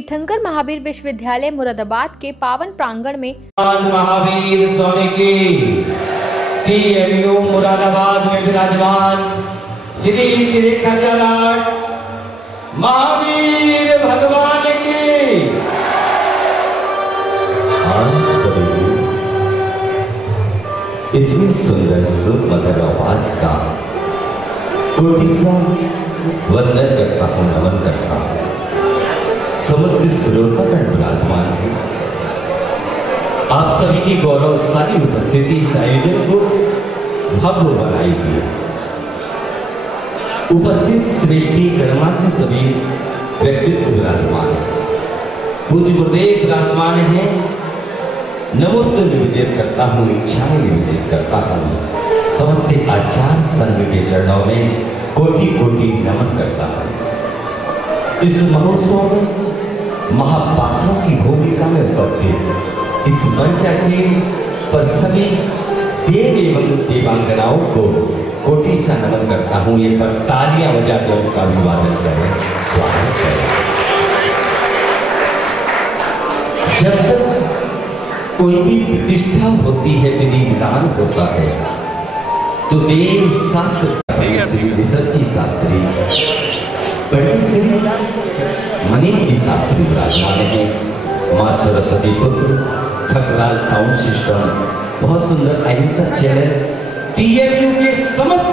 तीर्थंकर महावीर विश्वविद्यालय मुरादाबाद के पावन प्रांगण में महावीर स्वामी की TMU मुरादाबाद में विराजमान श्री श्री खजालाट महावीर भगवान की आप सभी इतनी सुंदर सुमधुर आवाज का कोटि सा वंदन करता हूं, नमन करता हूं। समस्त श्रोतागण विराजमान है। आप सभी की गौरवशाली उपस्थिति इस आयोजन को भव्य बनाएगी। उपस्थित श्रेष्ठी गणमान्य सभी व्यक्तित्व विराजमान है। पूज्य गुरुदेव विराजमान है। नमोस्तु निवेदन करता हूँ, इच्छाएं निवेदन करता हूँ। समस्त आचार्य संघ के चरणों में कोटि कोटि नमन करता हूँ। इस महोत्सव में महापात्रों की भूमिका में उपस्थित इस मंचासीन पर सभी देव एवं देवांगनाओं को कोटि सा नमन करता हूँ। ये पर तालियां बजाकर उनका अभिवादन करें, स्वागत करें। जब तक कोई भी प्रतिष्ठा होती है, विधि विधान होता है, तो देव शास्त्र श्री विशुद्धि शास्त्री पंडित श्री मनीष जी शास्त्री विराजमान है। माँ सरस्वती पुत्र ठकलाल साउंड सिस्टम, बहुत सुंदर अहिंसा चैनल, TMU के समस्त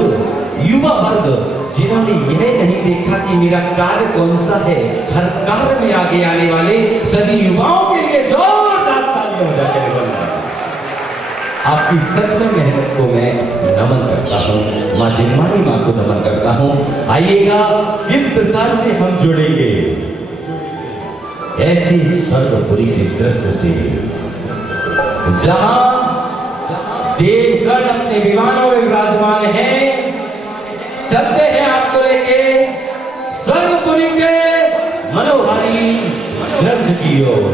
युवा वर्ग जिन्होंने यह नहीं देखा कि मेरा कार्य कौन सा है, हर कार्य में आगे आने वाले सभी युवाओं के लिए जोरदार तालियां बजाकर आपकी सच में मेहनत को मैं नमन करता हूँ। माँ जिनवाणी माँ को नमन करता हूँ। आइएगा किस प्रकार से हम जुड़ेंगे ऐसी स्वर्गपुरी के दृश्य से, जहां देवगण अपने विमानों में विराजमान हैं। चलते हैं आपको लेके स्वर्गपुरी के मनोहारी दृश्य की ओर।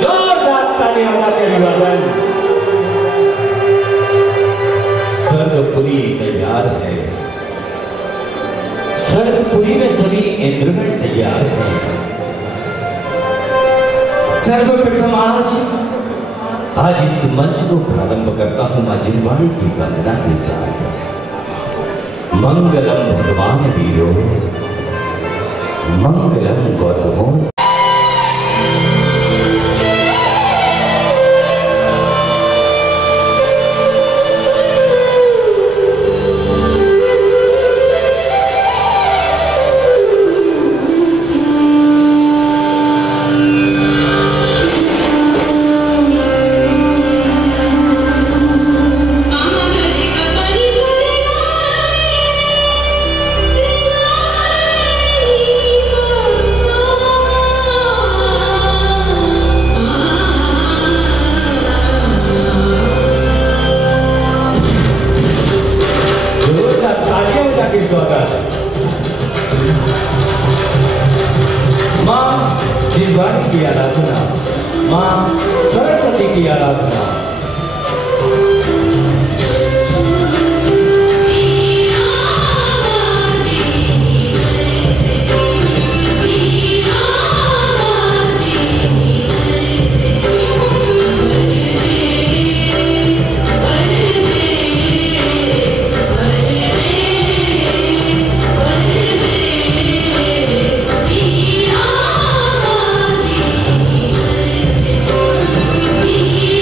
जोरदार तालियां बजाते अभिवादन। स्वर्गपुरी तैयार है। स्वर्गपुरी में सभी इंद्रगण तैयार हैं। सर्वप्रथम आज इस मंच को प्रारंभ करता हूं मां जिनवाणी की वंदना के साथ। मंगलम भगवान वीरो, मंगलम गौतमो। मां शिवानी की आराधना, मां सरस्वती की आराधना।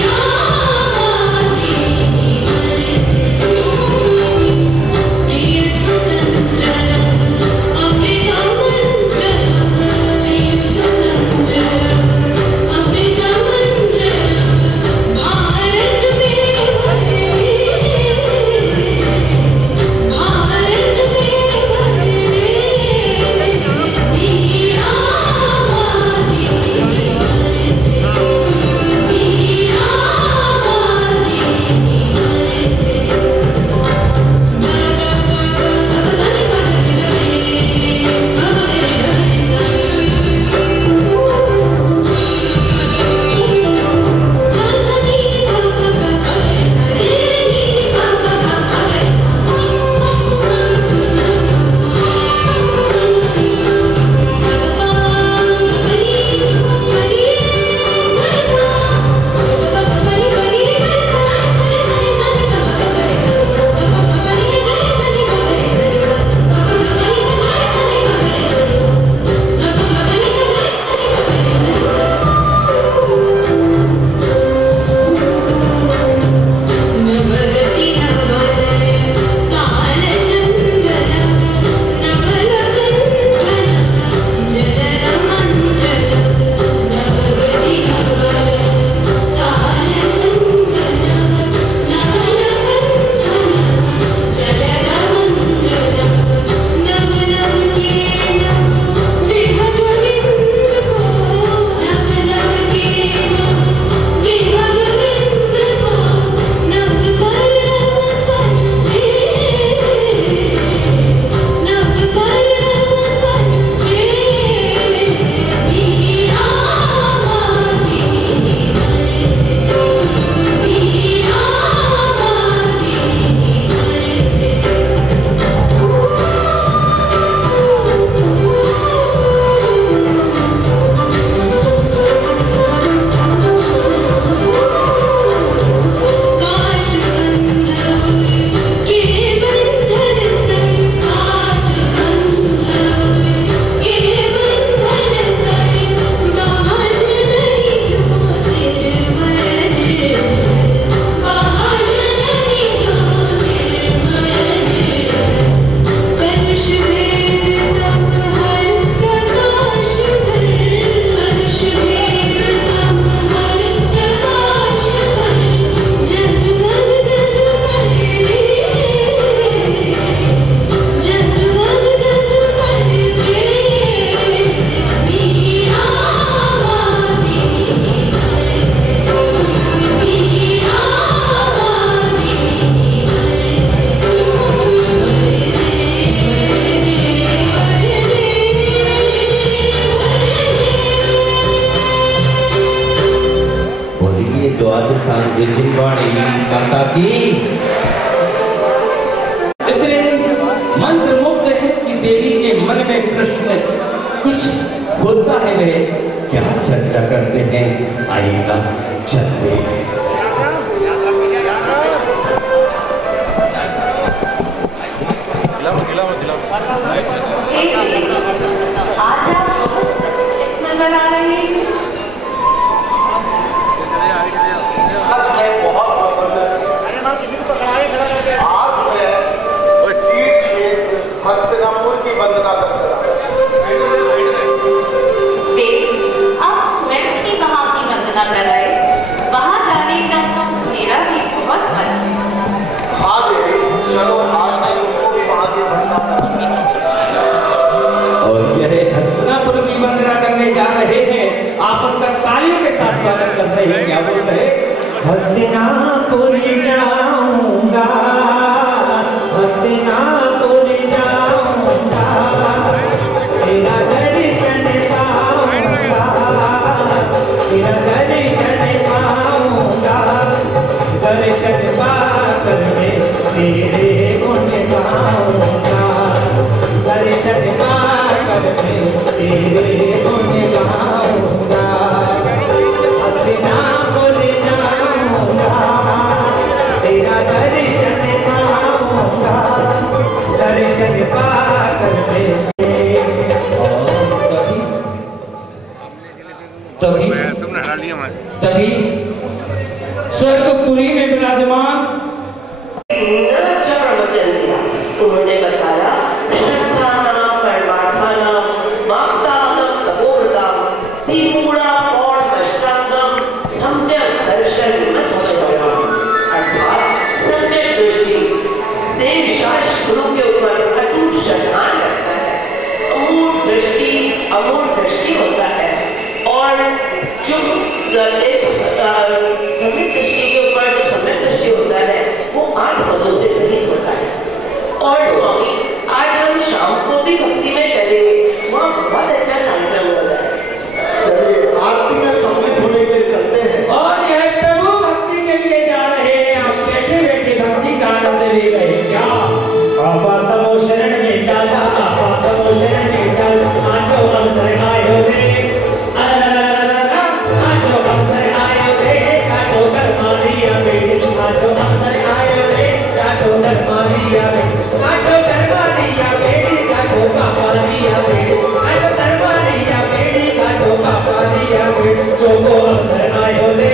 Yeah. कुछ होता है वे क्या चर्चा करते हैं, आइएगा चलते हैं। आज आप नजर आ रहे हैं। आज मैं बहुत आज मैं तीर्थ क्षेत्र हस्तिनापुर की वंदना करता हूँ। आप स्वयं ही वहाँ की वंदना कर रहे, वहाँ जाने का तो मेरा भी बहुत मन है। हाँ देवी, चलो आज मैं उनको भी वहाँ की वंदना करूँगा। और यह हस्तिनापुर की वंदना करने जा रहे हैं, आप उनका तालियों के साथ स्वागत करते हैं। क्या बोल रहे? हस्तिनापुर जाऊंगा, हस्तिनापुर जाऊंगा, तेरा दर्शन पाऊंगा, तेरा दर्शन पाऊंगा, दर्शन पाकर मैं तेरे गुण गाऊंगा, दर्शन पाकर मैं तेरे गुण गाऊंगा। हस्तिनापुर जाऊंगा, तेरा दर्शन पाऊंगा, दर्शन पाकर मैं। तभी तभी स्वर्गपुरी में विराजमान अच्छा प्रवचन दिया। उन्होंने बताया श्रद्धानां परमार्थानां वाक्तागम तपोव्रतां त्रिमूढ़ा पौढमष्टांगम सम्यक् दर्शनमस्मयाम। अर्थात सम्यक दृष्टि देव शास्त्र गुरु के ऊपर अटूट श्रद्धा रखता है। अमूल दृष्टि होता है और जो सम्यक दृष्टि के ऊपर जो सम्यक दृष्टि होता है वो 8 पदों से रहित होता है। और स्वामी आज हम शाम को भी भक्ति में चलेंगे, वहाँ बहुत अच्छा कार्यक्रम हो रहा है। चलिए आरती में सम्मिलित होने के लिए चलते हैं। और यह प्रभु भक्ति के लिए जा रहे हैं। आप बैठे बैठे भक्ति का आनंद ले रहे हैं। क्या आपा समो शरण में चला, आपा समो शरण में चल, आजो अवसर आयो रे, आजो अवसर आयो रे, काटो कर मारिया बेटी, आजो अवसर आयो रे, काटो कर मारिया बेटी, काटो कर मारिया बेटी, काटो पापा दिया बेटी, काटो कर मारिया बेटी, काटो पापा दिया बेटी, जो को अवसर आयो रे,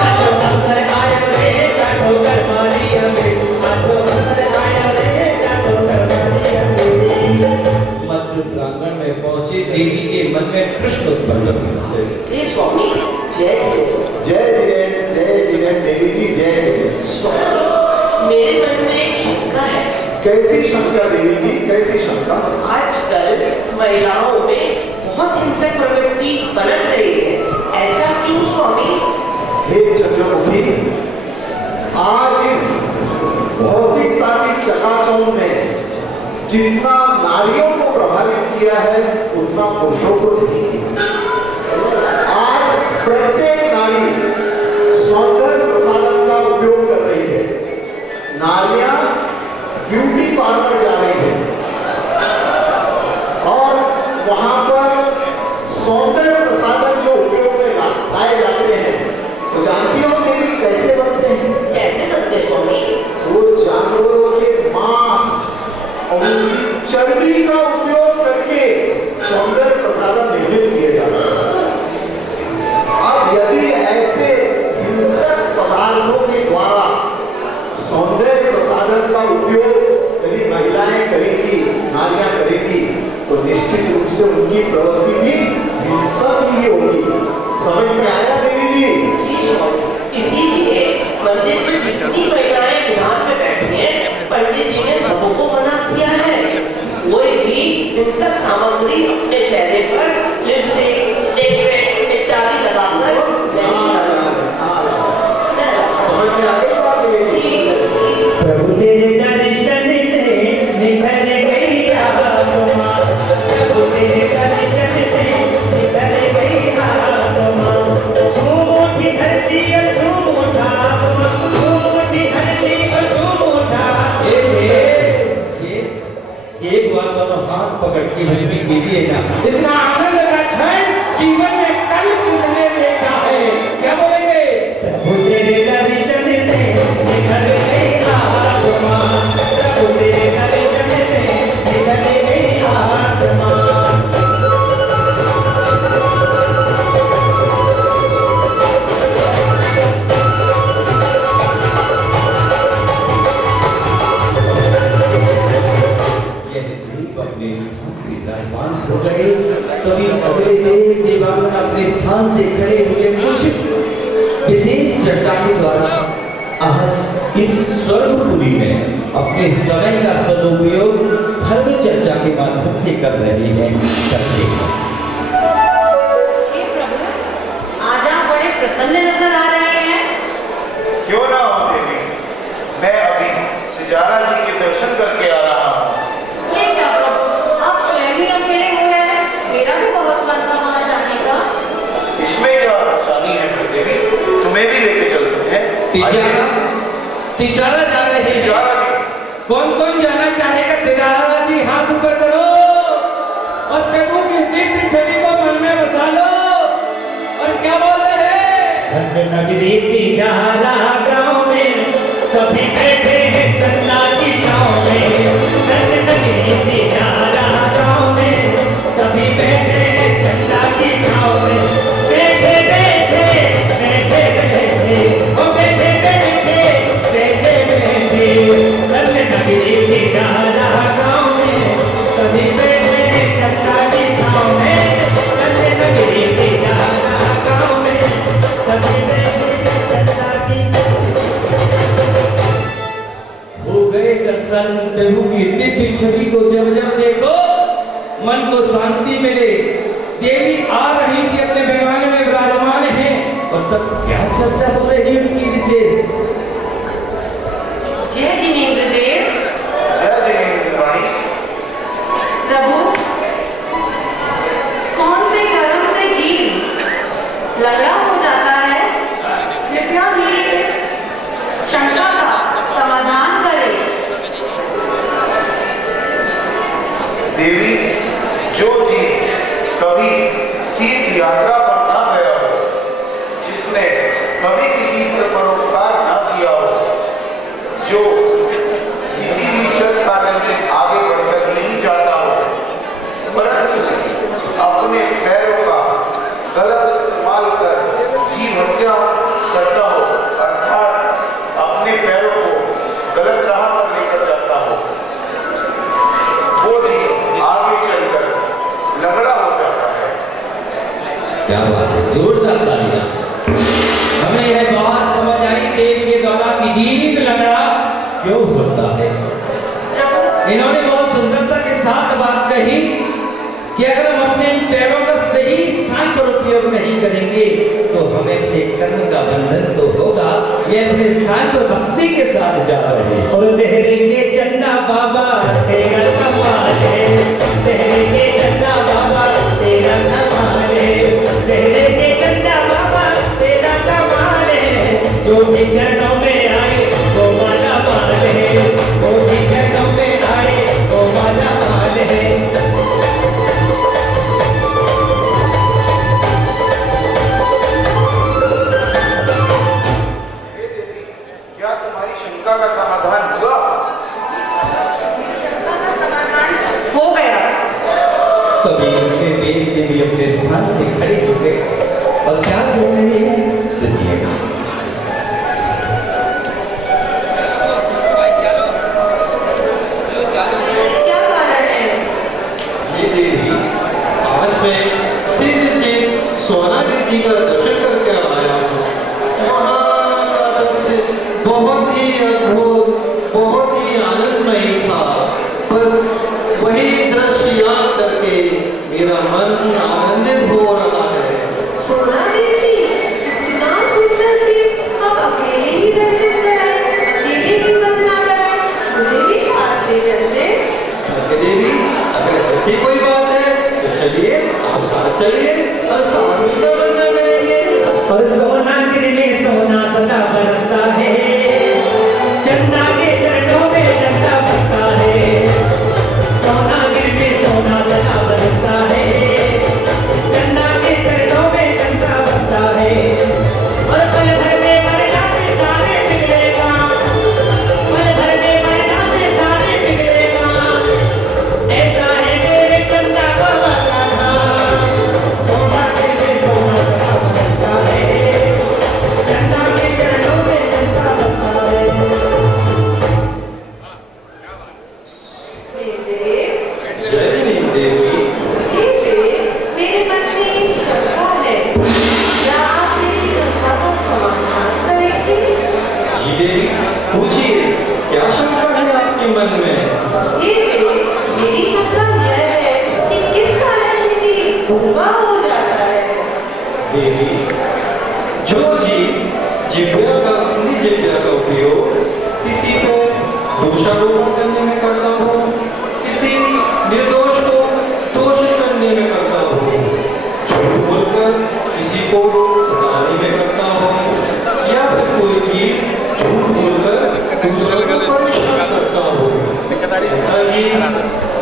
आजो अवसर आयो रे, काटो कर मारिया बेटी, आजो अवसर आयो रे, काटो कर मारिया बेटी। मध्य प्रांगण में पहुंचे देवी के मन में प्रश्न उत्पन्न हुआ। हे स्वामी जय जय जय जिनेन्द्र देवी जी, जय जिनेन्द्र। स्वामी मेरे मन में एक शंका है। कैसी शंका देवी जी, कैसी शंका? आजकल महिलाओं में बहुत हिंसक प्रवृत्ति पनप रही है, ऐसा क्यों स्वामी? हे चंद्रमुखी, आज इस भौतिकता की चकाचौंध ने जितना नारियों को प्रभावित किया है उतना पुरुषों को नहीं किया। आज प्रत्येक नारी सौंदर्य प्रसाधन का उपयोग कर रही है। नारियां ब्यूटी पार्लर जा रही है और वहां पर सौंदर्य प्रसाधन जो उपयोग में लाए जाते हैं तो जानती हो कि भी कैसे बनते हैं? कैसे बनते स्वामी? वो जानवरों के मांस और चर्बी का उपयोग करके सौंदर्य प्रसाधन निर्मित किए जाते हैं। अब यदि ऐसे हिंसक पदार्थों के द्वारा सौंदर्य प्रसाधन का उपयोग यदि महिलाएं करेंगी, नारियां करेंगी, तो निश्चित रूप से उनकी प्रवृत्ति भी हिंसक ही होगी। समझ में आया देवी जी? जी स्वामी, इसीलिए मंदिर में जितनी महिलाएं विधान में बैठी हैं, पंडित जी ने सबको मना किया है। कोई भी हिंसक सामग्री अपने चेहरे पर लिपस्टिक, नेकपेंट इत्यादि लगाकर नहीं समझ में आ गई बात देवी जी? प्रभु तेरे दर्शन से निखर गई आत्मा, प्रभु तेरे दर्शन से निखर गई आत्मा, झूठी धरती और झूठा आसमां, झूठी धरती और झूठा एक बार दोनों हाथ पकड़ के भक्ति कीजिए ना। इतना आनंद का क्षण जीवन में कल किसने देखा है? क्या बोलेंगे? प्रभु तेरे दर्शन से निकल गई आत्मा, प्रभु तेरे दर्शन से निकल गई आत्मा। विराजमान हो गए। कभी अगले देव देवांगन अपने स्थान से खड़े हुए कुछ विशेष चर्चा के द्वारा आज इस स्वर्गपुरी में अपने समय का सदुपयोग धर्म चर्चा के माध्यम से कर रहे हैं। चलते हैं। हे प्रभु, आज आप बड़े प्रसन्न नजर आ रहे हैं। क्यों ना हो देवी, मैं अभी तिजारा जी के दर्शन करके आ रहा हूँ। ये क्या प्रभु, आप स्वयं ही अकेले हुए हैं? मेरा भी बहुत मन था वहां जाने का। इसमें क्या परेशानी है देवी, तुम्हें भी लेके चलते हैं। तिजारा जा रहे हैं। तिजारा जी, कौन कौन जाना चाहेगा? तिजारा जी हाथ ऊपर करो और प्रभु की दिव्य छवि को मन में बसा लो। और क्या बोल रहे हैं? धन्य नगरी तिजारा गाँव में सभी बैठे हैं चन्ना की छाँव में। धन्य नगरी तिजारा गाँव में सभी बैठे हैं चन्ना की छाँव में। बैठे बैठे बैठे बैठे ओ बैठे बैठे बैठे बैठे। धन्य नगरी तिजारा गाँव में सभी बैठे हैं चन्ना की छाँव में। धन्य नगरी तिजारा गाँव में सभी बैठे हैं चन्ना की। हो गए दर्शन प्रभु की दिव्य छवि को जब जब देखो मन को शांति मिले। देवी आ रही थी, अपने विमान में विराजमान है और तब क्या चर्चा हो रही है उनकी विशेष? जय जिनेंद्र देव। जय जिनेंद्र रानी। प्रभु, कौन से कर्म से जीव लंगड़ा हो जाता है? कृपया मेरी इस शंका का समाधान करें। देवी, जो जी कभी तीर्थ यात्रा पर ना गया हो, जिसने कभी किसी पर परोपकार ना किया हो, जो किसी भी सत् कार्य में आगे बढ़कर नहीं जाता हो, परंतु अपने पैरों का गलत इस्तेमाल कर जीव हत्या करता हो, अर्थात अपने पैरों को गलत राह पर लेकर जाता हो, वो जी आगे चलकर लंगड़ा हो जाता है। क्या बात है, जोरदार तालियां। हमें यह बात समझ आई देव के द्वारा कि जीव लंगड़ा क्यों होता है। इन्होंने बहुत सुंदरता के साथ बात कही कि अगर हम अपने पैरों का सही स्थान पर उपयोग नहीं करेंगे तो हमें अपने कर्म का बंधन तो होगा। ये अपने स्थान पर भक्ति के साथ जा रहे हैं। और लहरेंगे चन्ना बाबा तेरा कमाल है, लहरेंगे चन्ना बाबा तेरा कमाल है, लहरेंगे चन्ना बाबा तेरा कमाल है। जो भी चरणों में आए वो माला माल है, वो भी चरणों में आए वो माला माल है। क्या तुम्हारी शंका का समाधान हुआ? शंका का समाधान हो गया। तभी अपने देव देवी अपने स्थान से खड़े हो गए और क्या बोल रहे हैं सुनिएगा। क्या कारण है? ये देवी, आज मैं सीधे सोनागिरी जी का दर्शन करके आया हूँ। वहाँ से बहुत ही अद्भुत, बहुत ही आनंदमयी था। बस वही दृश्य याद करके मेरा मन आनंदित हो रहा है। सोनागिरी, इतना सुंदर आपके मन में? मेरी शंका यह है कि किस कारण से जी गूंगा हो जाता है? देवी, जो जीव जिह्वा का अपनी जिह्वा का उपयोग किसी को दोषारोपण करने में करता हो, किसी निर्दोष को दोषित करने में करता हो, झूठ बोलकर किसी को सताने में करता हो, या फिर कोई जीव झूठ बोलकर दूसरों को परेशान करता हो, ऐसा जीव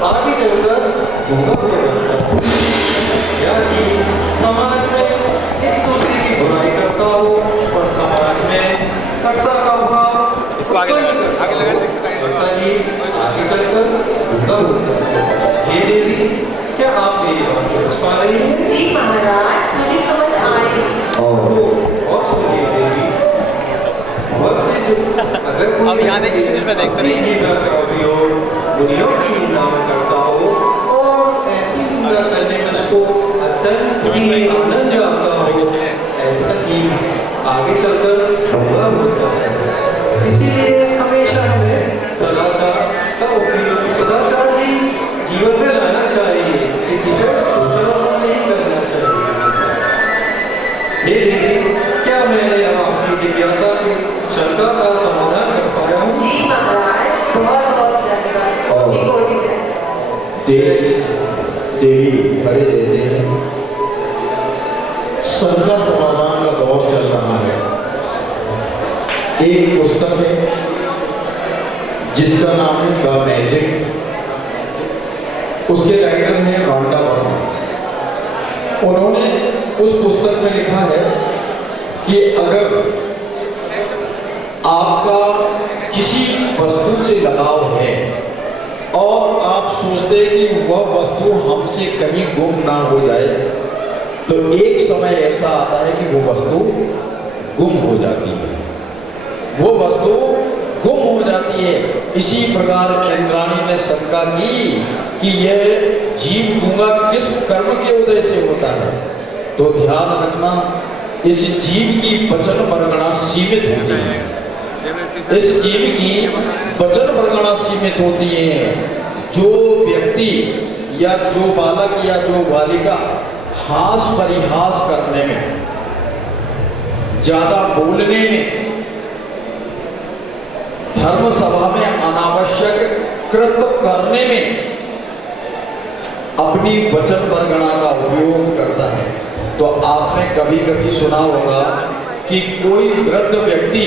आगे चलकर गूंगा हो जाता है। या जीव समाज में एक दूसरे की बुराई करता हो और समाज में कर्ता का भाव इसको आगे लगा ऐसा जीव आगे चलकर गूंगा होता है। ये देवी, क्या आप मेरी बात समझ पा रही हैं? जी महाराज, मुझे समझ आ रही है। और सुनिए देवी, बहुत से जो अगर कोई अपनी जीवा का उपयोग बुनियों की निंदा में करता हो और ऐसी निंदा करने में उसको अत्यंत ही आनंद आता हो, ऐसा जीव आगे चलकर गूंगा होता है। इसीलिए हमेशा हमें सदाचार का उपयोग, सदाचार ही जीवन में लाना चाहिए, किसी को दोषारोपण नहीं करना चाहिए। हे देवी, क्या मैंने आपकी जिज्ञासा की शंका का समाधान कर पाया हूँ? जी महाराज, बहुत बहुत धन्यवाद। एक और भी देवी खड़े देते हैं। शंका समाधान का दौर चल रहा है। एक पुस्तक है जिसका नाम है द मैजिक। उसके राइटर हैं रॉन्डा वर्मा। उन्होंने उस पुस्तक में लिखा है कि अगर आपका किसी वस्तु से लगाव है और आप सोचते हैं कि वह वस्तु हमसे कहीं गुम ना हो जाए, तो एक समय ऐसा आता है कि वो वस्तु गुम हो जाती है। वो वस्तु गुम हो जाती है। इसी प्रकार इंद्राणी ने शंका की कि यह जीव गूंगा किस कर्म के उदय से होता है। तो ध्यान रखना, इस जीव की वचन वर्गणा सीमित होती है। इस जीव की वचन वर्गणा सीमित होती है। जो व्यक्ति या जो बालक या जो बालिका हास परिहास करने में, ज्यादा बोलने में, धर्म सभा में अनावश्यक कृत्य करने में अपनी वचन वर्गणा का उपयोग करता है, तो आपने कभी कभी सुना होगा कि कोई वृद्ध व्यक्ति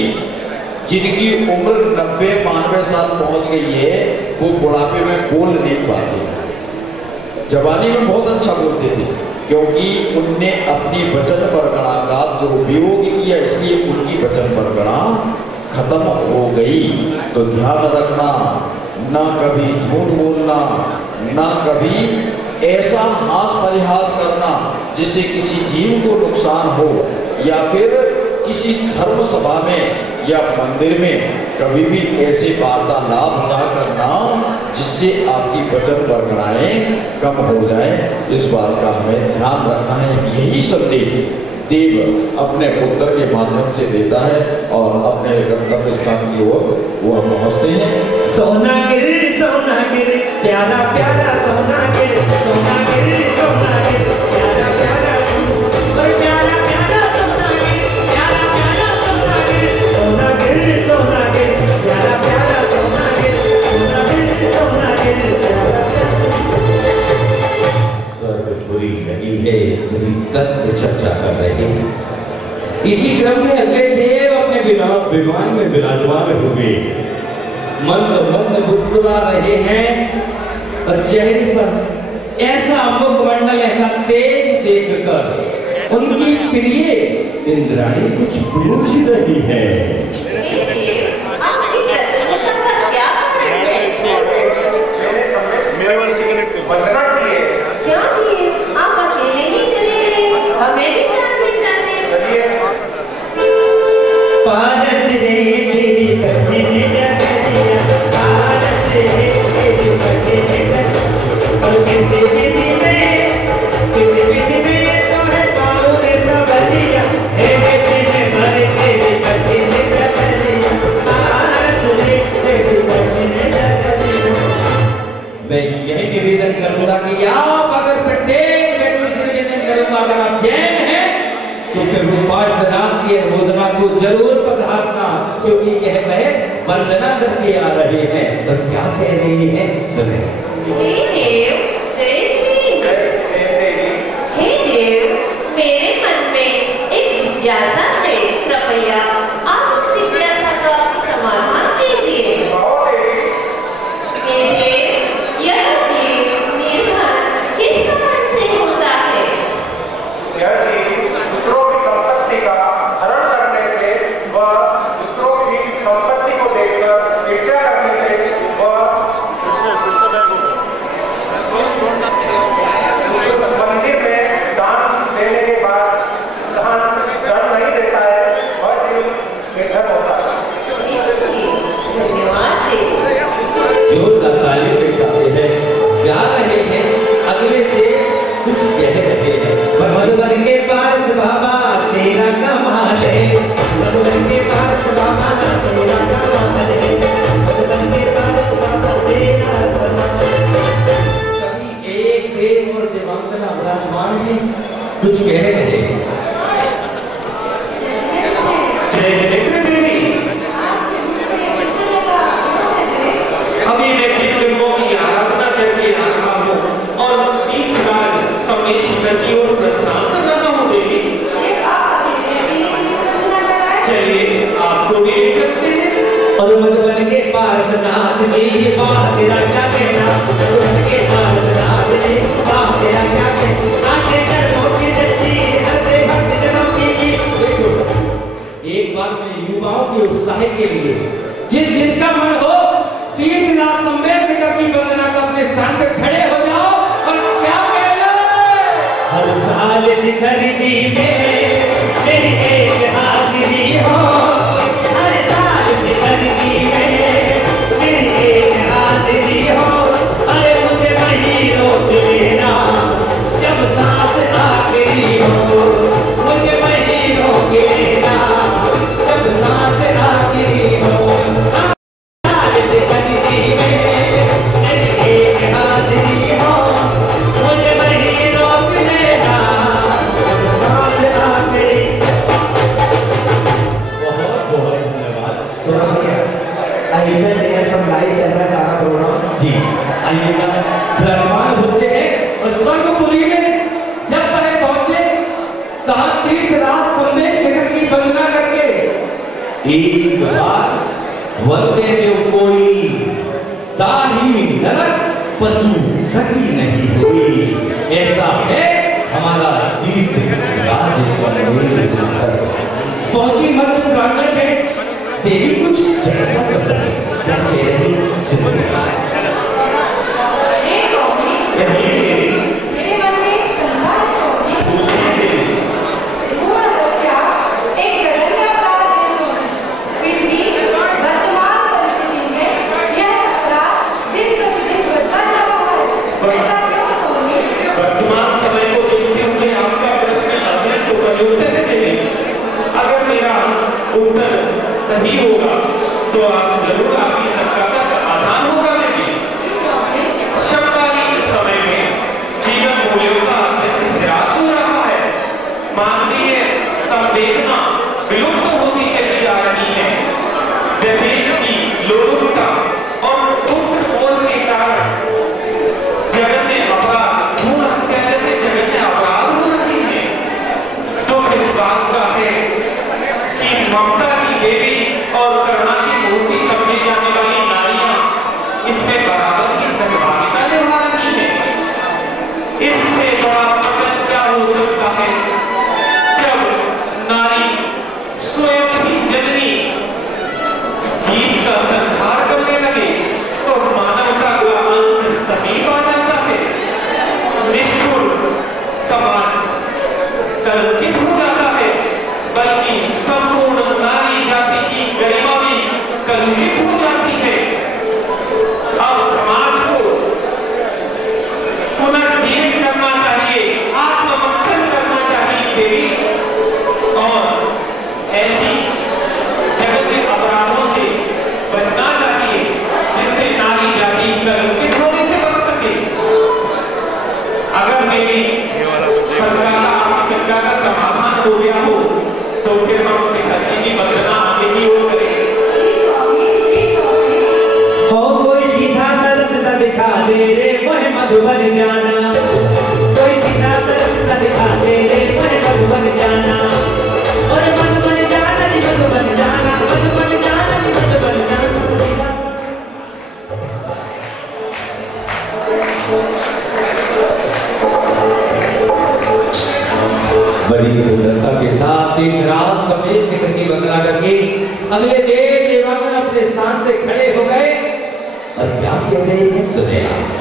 जिनकी उम्र 90-92 साल पहुंच गई है, वो बुढ़ापे में बोल नहीं पाते। जवानी में बहुत अच्छा बोलते थे, क्योंकि उनने अपनी वचन वर्गणा का दुरुपयोग किया, इसलिए उनकी वचन वर्गणा खत्म हो गई। तो ध्यान रखना, ना कभी झूठ बोलना, ना कभी ऐसा हास परिहास करना जिससे किसी जीव को नुकसान हो, या फिर किसी धर्म सभा में या मंदिर में कभी भी ऐसे वार्तालाप ना करना जिससे आपकी वचन वर्गणाएं कम हो जाए। इस बात का हमें ध्यान रखना है। यही संदेश देव अपने पुत्र के माध्यम से देता है और अपने गंतव्य स्थान की ओर वो पहुंचते हैं। सोना गिर प्यारा प्यारा सोना गिर प्यारा प्यारा प्यारा प्यारा सोना गिर प्यारा प्यारा सोना गिर प्यारा प्यारा सोना गिर बुरी लगी है, सभी तत्व चर्चा कर रहे हैं। इसी क्रम में अगले देव अपने विमान में विराजमान हुए, मंद मंद मुस्कुरा रहे हैं और चेहरे पर ऐसा मुखमंडल, ऐसा तेज देखकर उनकी प्रिय इंद्राणी कुछ पूछ रही है। आपकी प्रसन्नता का क्या कारण है? वंदना की है। क्या किए? आप अकेले ही चले गए, हमें भी साथ ले जाते। चलिए। पारस रे तेरी कठिन डगरिया, पारस रे तेरी कठिन डगरिया, और किसी विधि में तो है पाऊँ रे सबरिया, हे तेरे मर तेरी कठिन डगरिया, पारस रे तेरी कठिन डगरिया। कि आप अगर प्रत्येक व्यक्ति से निवेदन करूंगा, अगर आप जैन हैं तो प्रभु पार्श्वनाथ की अनुमोदना को जरूर पधारना, क्योंकि यह वह वंदना करके आ रहे हैं। और क्या कह रही हैं सुने। हे देव, जय जी। हे देव, मेरे मन में एक जिज्ञासा है, कृपया आप उस जिज्ञासा का समाधान कीजिए। हे देव, यह जीव निर्धन किस कारण से होता है? यह जीव दूसरों की संपत्ति का हरण करने से व दूसरों की संपत्ति को देखकर ईर्ष्या करने से व मंदिर में दान देने के बाद दान नहीं देता है, वह जीव निर्धन होता है। धन्यवाद देव। जोरदार ताली बजाते हैं, जा रहे हैं, अगले से कुछ कह रहे हैं। मधुबन के पास बाबा तेरा कमाल है, मधुबन के पास बाबा तेरा कमाल है, मधुबन के पास बाबा तेरा कमाल है। कभी एक प्रेम और दिवांगना विराजमान है, कुछ कह रहे हैं। जय जय देवी। अभी मैं दिव्यों की आराधना करके आ रहा हूँ और दीपदान समेश की ओर प्रस्थान कर रहा हूँ देवी। चलिए आपको भी ले चलते हैं। और मधुबन के पास नाथ जी, वाह तेरा क्या कहना, मधुबन के पास नाथ जी, वाह तेरा क्या कहना, आगे कर्मों की सच्ची हृदय भक्त जनों की। एक बार मैं युवाओं के उत्साह के लिए जिसका मन हो तीर्थनाथ संवेशकर की वंदना का अपने स्थान पे खड़े हो जाओ और क्या कहना। हर साल शिखर जी में मेरी एक हाजिरी हो, हर साल शिखर जी में मेरी एक हाजिरी हो। अरे मुझे वही रोक लेना जब सांस आखिरी हो, मुझे वही रोक लेना जब सांस आखिरी हो। हर साल शिखर जी में मेरी एक हाजिरी हो, मुझे वही रोक लेना जब सांस आखिरी। बहुत बहुत धन्यवाद। अहिंसा चैनल पर लाइव चल रहा है सारा प्रोग्राम। जी आइएगा, विराजमान होते हैं और स्वर्गपुरी में जब वह पहुंचे कहा तीर्थराज संवेशकर की वंदना करके एक बार वंदे जो कोई दाही नरक पशु गति नहीं हुई। ऐसा है हमारा तीर्थराज संवेशकर। पहुंची मध्य प्रांगण में देवी कुछ जैसा कर रही सुनिए। हे स्वामी, मेरे मन में एक शंका है स्वामी। पूर्ण हत्या एक जघन्य अपराध है स्वामी, फिर भी वर्तमान परिस्थिति में यह अपराध दिन प्रतिदिन बढ़ता जा रहा है। ऐसा क्यों स्वामी? वर्तमान समय को देखते हुए आपका प्रश्न अत्यंत उपयुक्त है देवी। अगर मेरा उत्तर सही होगा तो आप जरूर आपकी शंका का समाधान होगा बड़ी सुंदरता के साथ एक रात सफेद सिंह की वंदना करके अगले देव देवागण अपने स्थान से खड़े हो गए और क्या कह रहे हैं सुने आप।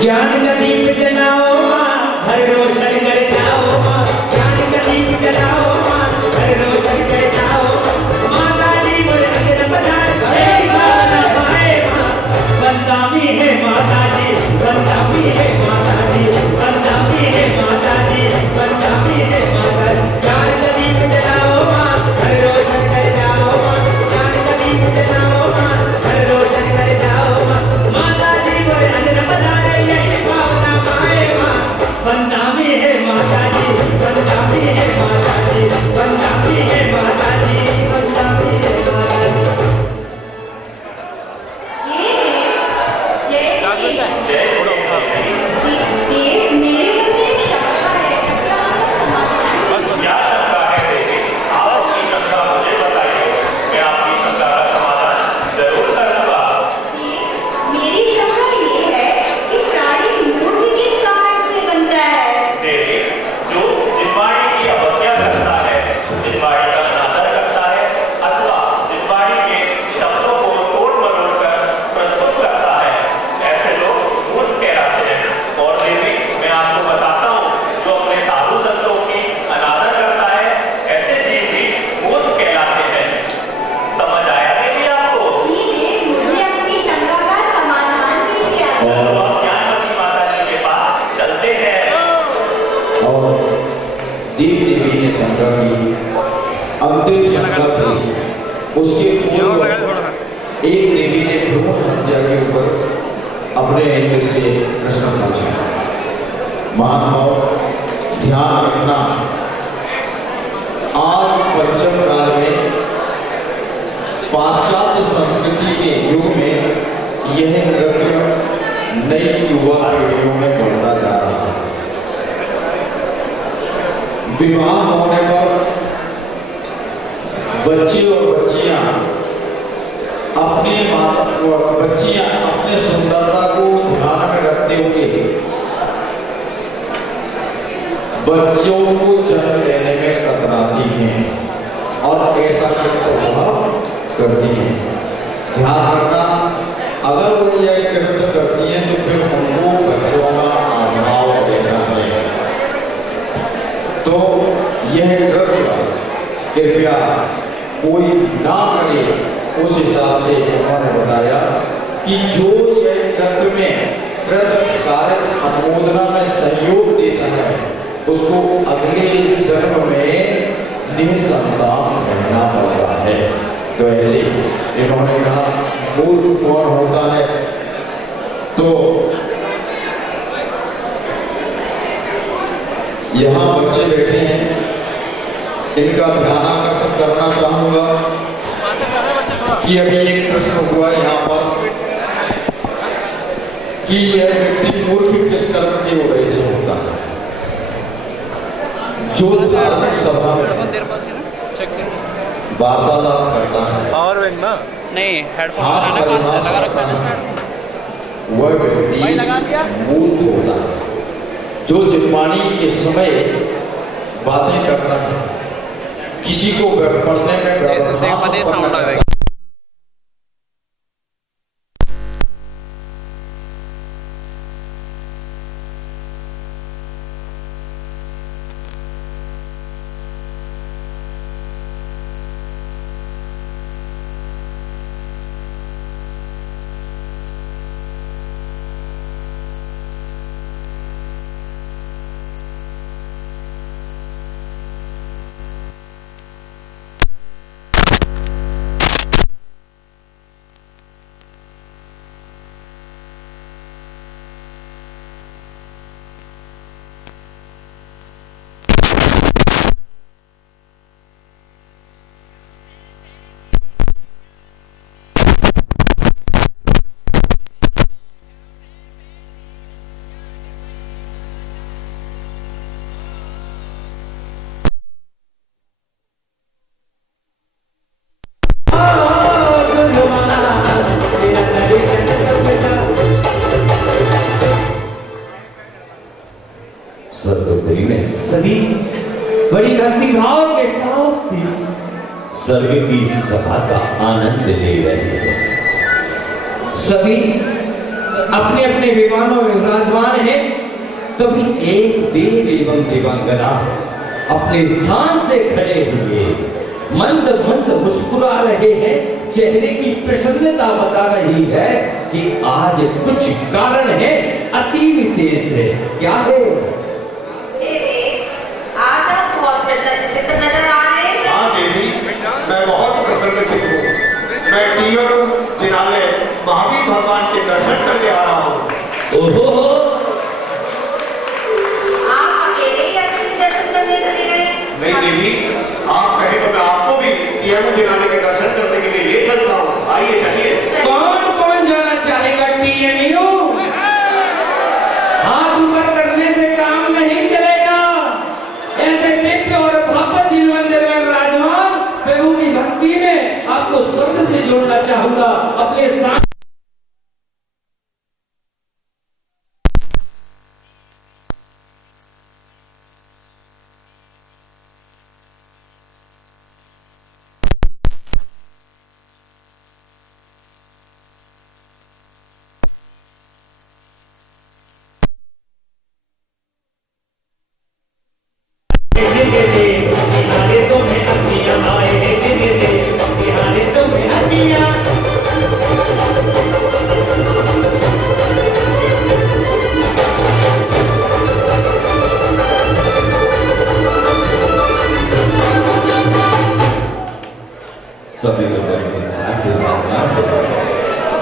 ज्ञान का दीप जलाओ माँ, हर रोशन कर जाओ माँ। ज्ञान का दीप जलाओ माँ, हर रोशन कर जाओ। माता जी मुझे अगर पधार एक बार आए माँ। बंदा भी है माता जी, बंदा भी है माता जी, बंदा भी है माता जी, बंदा भी है माता जी। ज्ञान का दीप जलाओ माँ, हर रोशन कर जाओ माँ। ज्ञान का दीप जलाओ माँ, हर रोशन कर जाओ माँ। माता जी मुझे अगर पधार बंदा भी है माता जी, बंदा भी है माता जी, बंदा भी है माता जी, बंदा भी है माता जी। ये जय देव मेरे मन में एक शंका है, कृपया उसका समाधान। क्या शंका है देवी? आप अपनी शंका मुझे बताइए, मैं आपकी शंका का समाधान जरूर करूंगा। मेरी शंका ये है कि प्राणी मूर्ख किस कारण से बनता है? देवी, जो जिनवाणी की अवज्ञा करता है, जिनवाणी का अनादर करता है, अथवा जिनवाणी के शब्दों को तोड़ मरोड़ कर प्रस्तुत करता है, ऐसे लोग मूर्ख कहलाते हैं। और देवी, मैं आपको बताता हूँ, जो अपने साधु संतों की अनादर करता है, ऐसे जीव भी मूर्ख कहलाते हैं। समझ आया देवी आपको? जी देव, मुझे अपनी शंका का समाधान भी दिया। चलो अब ज्ञानवती माता जी के पास चलते हैं। और देव देवी ने शंका की, अंतिम शंका थी। उसके पूर्व एक देवी ने भ्रूण हत्या के ऊपर अपने इंद्र से प्रश्न पूछा। महानुभाव, ध्यान रखना, आज पंचम काल में पाश्चात्य संस्कृति के युग में यह नृत्य नई युवा पीढ़ियों में बढ़ता जा रहा है। विवाह होने पर बच्चे और बच्चियां अपने सुंदरता को ध्यान में रखते हुए बच्चों को जन्म लेने में कतराती हैं और ऐसा कृत्य वह करती हैं। ध्यान रखना, अगर वो यह कृत्य करती हैं तो फिर उनको बच्चों का अभाव लेना है। तो यह नृत्य कृपया कोई ना करे, उस हिसाब से उन्होंने बताया कि जो यह नृत्य में कार्य अनुमोदना में सहयोग देता है उसको अगले जन्म में निसंतान रहना पड़ता है। तो ऐसे इन्होंने कहा मूर्ख कौन होता है? तो यहाँ बच्चे बैठे हैं, इनका ध्यान आकर्षण करना चाहूंगा कि अभी एक प्रश्न हुआ यहाँ पर कि यह व्यक्ति मूर्ख किस कर्म के वजह से होता है। जो धार्मिक सभा में वार्तालाप करता है, पावर बैंक ना नहीं, हाथ परिहास करता है, वह व्यक्ति मूर्ख होता है। जो जिनवाणी के समय बातें करता है, किसी को पढ़ने में व्यवधान स्वर्ग की सभा का आनंद ले रहे हैं। सभी अपने अपने विमानों में विराजमान हैं। तभी एक देव एवं देवांगना अपने स्थान से खड़े हुए मंद मंद मुस्कुरा रहे हैं। चेहरे की प्रसन्नता बता रही है कि आज कुछ कारण है, अति विशेष है। क्या है? आज आप बहुत प्रसन्नचित्त नजर आ रहे हैं। हाँ देवी, मैं बहुत प्रसन्नचित्त हूँ। मैं टीएम जिनालय महावीर भगवान के दर्शन करके आ रहा हूँ। ओहो, आप अकेले ही अपने दर्शन करने चले गए? नहीं देवी, आप कहें तो मैं आपको भी टीएम जिनालय के दर्शन करने के लिए ले चलता हूँ। आइए चलिए। कौन कौन जाना चाहेगा टीएमयू? हाथ ऊपर करने से काम नहीं चलेगा। ऐसे दिव्य और भव्य चिन्ह मंदिर में विराजमान प्रभु की भक्ति में आपको स्वर्ग से जोड़ना चाहूंगा। अपने स्थान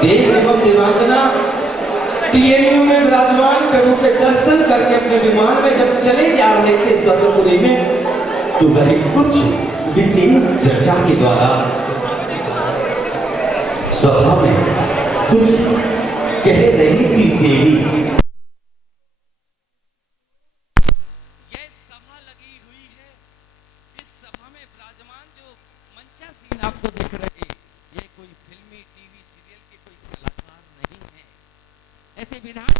देव एवं देवांगना टीएमयू में विराजमान प्रभु के दर्शन करके अपने विमान में जब चले जा रहे थे स्वर्गपुरी में, तो वह कुछ विशेष चर्चा के द्वारा सभा में कुछ कह रही थी। देवी, यह सभा लगी हुई है। इस सभा में विराजमान जो मंचासीन आपको दिख रहे, ये कोई फिल्मी टीवी सीरियल के कोई कलाकार नहीं है। ऐसे विधान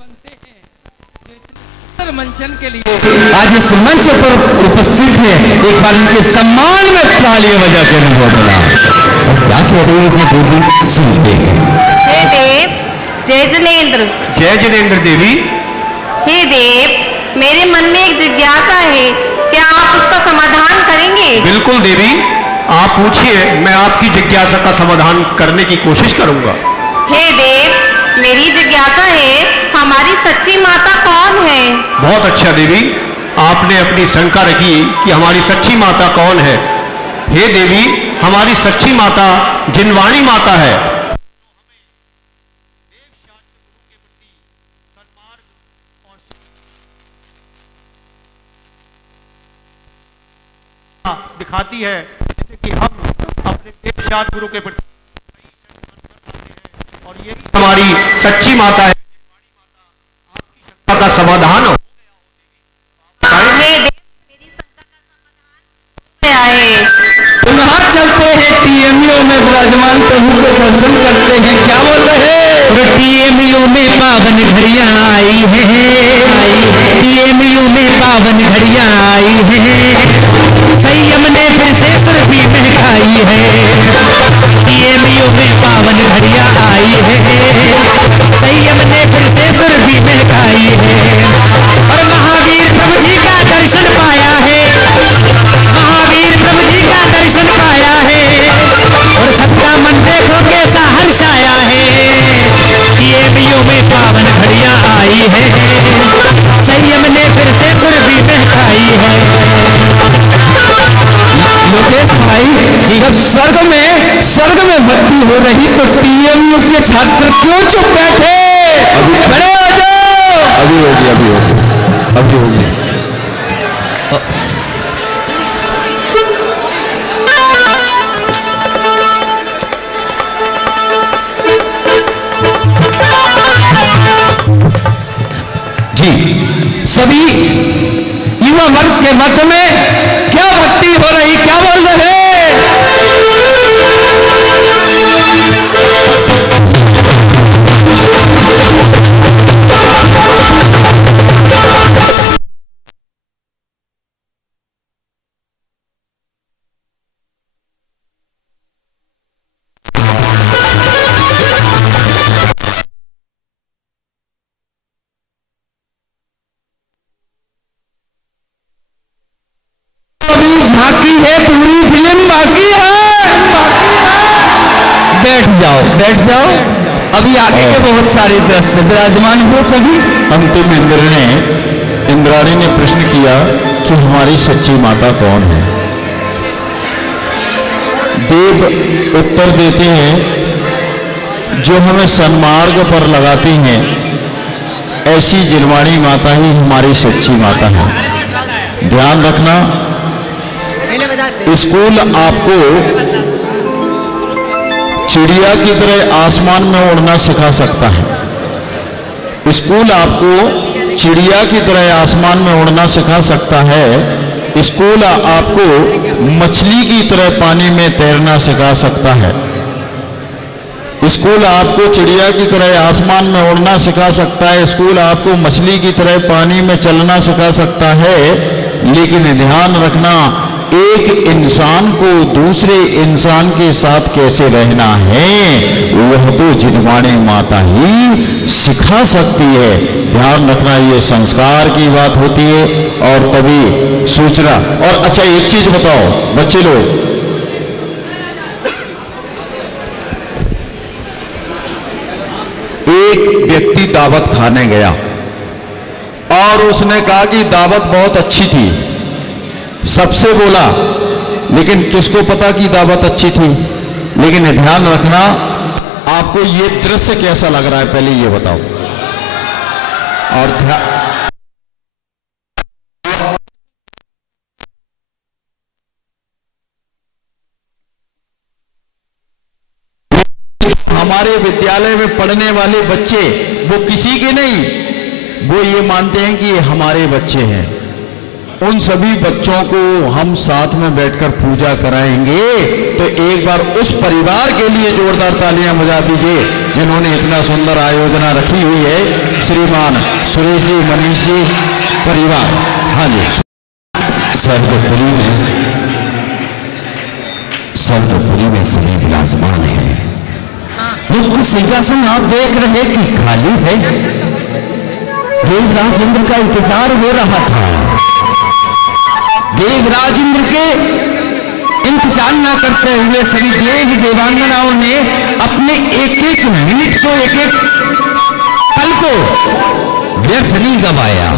बनते हैं जो इतने मंचन के लिए आज इस मंच पर उपस्थित है। एक बार इनके सम्मान में तालियां बजा कर बहुत बड़ा और क्या कह रही है देवी, सुनते हैं। हे देव, जय जिनेंद्र। जय जिनेंद्र देवी। हे देव, मेरे मन में एक जिज्ञासा है, क्या आप उसका समाधान करेंगे? बिल्कुल देवी, आप पूछिए, मैं आपकी जिज्ञासा का समाधान करने की कोशिश करूंगा। हे देव, मेरी जिज्ञासा है, हमारी सच्ची माता कौन है? बहुत अच्छा देवी, आपने अपनी शंका रखी कि हमारी सच्ची माता कौन है। हे देवी, हमारी सच्ची माता जिनवाणी माता है। दिखाती है जैसे कि हम अपने देवशाद गुरु के प्रति और ये हमारी सच्ची माता है। आपकी शंका का समाधान हो पुनः चलते हैं टीएमयू में विराजमान प्रभु के दर्शन करते हैं। क्या बोल रहे हैं? टीएमयू में पावन घड़ियां आई है, टीएमयू में पावन घड़ियां आई है, संयम ने फिर से सुरभि महकाई है। टीएमयू में पावन घड़ियां आई है, संयम ने फिर से सुरभि महकाई है। और महावीर प्रभु जी का दर्शन पाया है, महावीर प्रभु जी का दर्शन पाया है, और सबका मन देखो कैसा हर्ष आया है। टीएमयू में पावन घड़ियां आई है, संयम ने फिर से सुरभि महकाई है। लोकेश भाई, जब स्वर्ग में भक्ति हो रही तो टीएमयू के छात्र क्यों चुप बैठे? खड़े हो जाओ। अभी होगी। जी, सभी युवा वर्ग के मत में क्या भक्ति हो रही, क्या बोल रहे? बैठ जाओ, बैठ जाओ। अभी आगे के बहुत सारे दृश्य विराजमान हुए सभी। अंतिम इंद्राणी ने प्रश्न किया कि हमारी सच्ची माता कौन है। देव उत्तर देते हैं, जो हमें सन्मार्ग पर लगाती हैं ऐसी जिनवाणी माता ही हमारी सच्ची माता है। ध्यान रखना, स्कूल आपको चिड़िया की तरह आसमान में उड़ना सिखा सकता है। स्कूल आपको चिड़िया की तरह आसमान में उड़ना सिखा सकता है। स्कूल आपको मछली की तरह पानी में तैरना सिखा सकता है। स्कूल आपको चिड़िया की तरह आसमान में उड़ना सिखा सकता है। स्कूल आपको मछली की तरह पानी में चलना सिखा सकता है। लेकिन ध्यान रखना, एक इंसान को दूसरे इंसान के साथ कैसे रहना है वह तो जिनवाणी माता ही सिखा सकती है। ध्यान रखना, ये संस्कार की बात होती है और तभी सूचना। और अच्छा एक चीज बताओ बच्चे लोग, एक व्यक्ति दावत खाने गया और उसने कहा कि दावत बहुत अच्छी थी। सबसे बोला, लेकिन किसको पता कि दावत अच्छी थी। लेकिन ध्यान रखना, आपको ये दृश्य कैसा लग रहा है पहले ये बताओ। और हमारे विद्यालय में पढ़ने वाले बच्चे वो किसी के नहीं, वो ये मानते हैं कि ये हमारे बच्चे हैं। उन सभी बच्चों को हम साथ में बैठकर पूजा कराएंगे। तो एक बार उस परिवार के लिए जोरदार तालियां बजा दीजिए जिन्होंने इतना सुंदर आयोजना रखी हुई है। श्रीमान सुरेश जी, मनीष जी, परिवार। हाँ जी, सर्वपुरी में सभी विराजमान है। मुख्य सिंहासन आप देख रहे कि खाली है। देवराज इंद्र का इंतजार हो रहा था। देवराज इंद्र के इंतजार न करते हुए सभी देव देवांगनाओं ने अपने एक एक मिनट को, एक एक पल को व्यर्थ नहीं गवाया,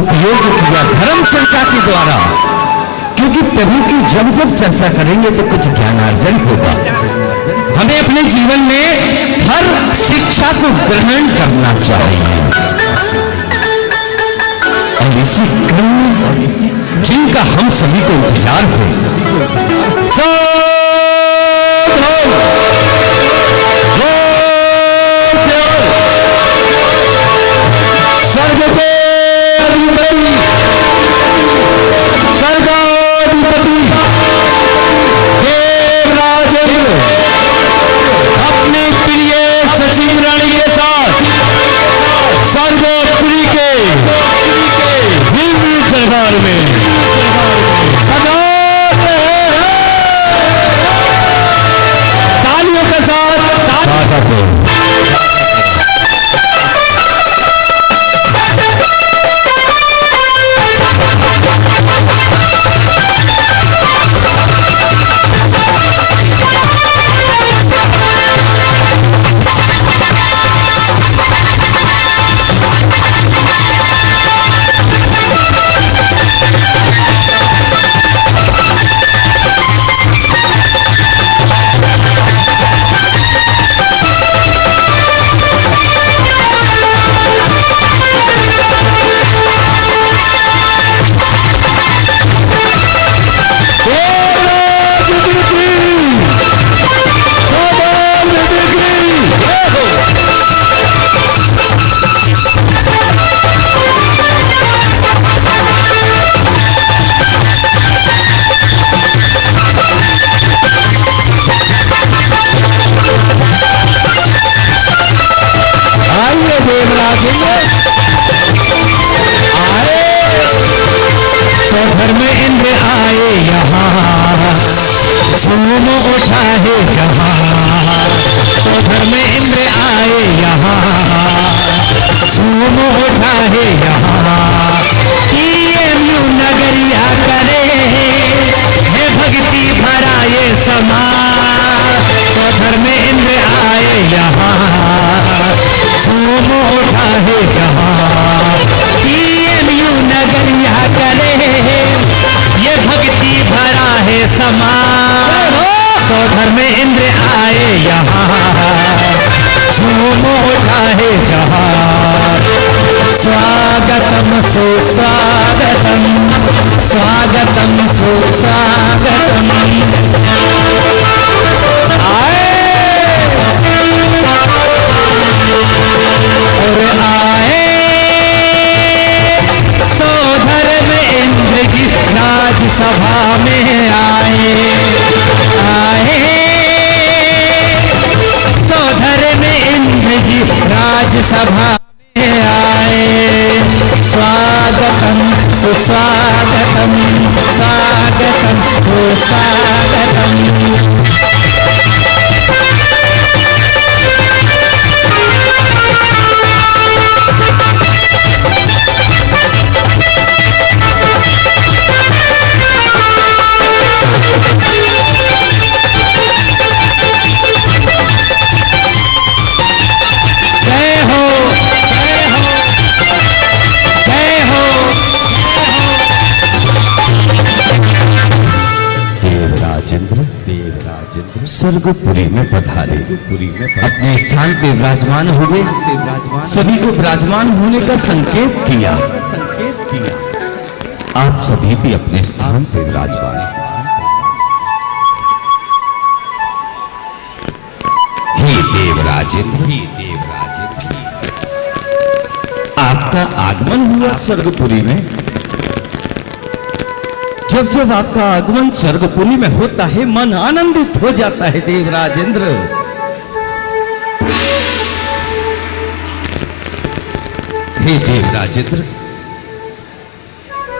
उपयोग किया धर्म चर्चा के द्वारा। क्योंकि प्रभु की जब जब चर्चा करेंगे तो कुछ ज्ञानार्जन होगा। हमें अपने जीवन में हर शिक्षा को ग्रहण करना चाहिए। और इसी क्रम जिनका हम सभी को इंतजार है, स्वर्गाधिपति देवराज अपने प्रिय सचिव रानी के साथ सर्वोपरि के दिव्य दरबार में तालियों के साथ घर में इंद्र आए यहाँ झूम उठा है जहाँ। तो घर में इंद्र आए यहाँ झूम उठा है यहाँ। TMU नगरिया करे है भक्ति भरा ये समा। तो घर में इंद्र आए यहाँ, झूम उठा है जहाँ। TMU नगरिया करे ये भक्ति भरा है समा। सौधर में इंद्र आए यहाँ, झूम उठा है जहाँ। स्वागतम सुस्वागतम, स्वागतम सुस्वागतम। और आए सौधर में इंद्र की राजसभा में आए। सौधर में इंद्र जी राजसभा में आए। स्वागतम सुस्वागतम, स्वागतम सुस्वागतम। जय हो, जय हो, जय हो। देवराजेंद्र स्वर्गपुरी में पधारे, अपने स्थान पे विराजमान हुए, सभी को विराजमान होने का संकेत किया। आप सभी भी अपने स्थान पे विराजमान हैं। हे देवराजेंद्र, आपका आगमन हुआ स्वर्गपुरी में। जब जब आपका आगमन स्वर्गपुरी में होता है मन आनंदित हो जाता है देवराजेंद्र। हे देवराजेंद्र,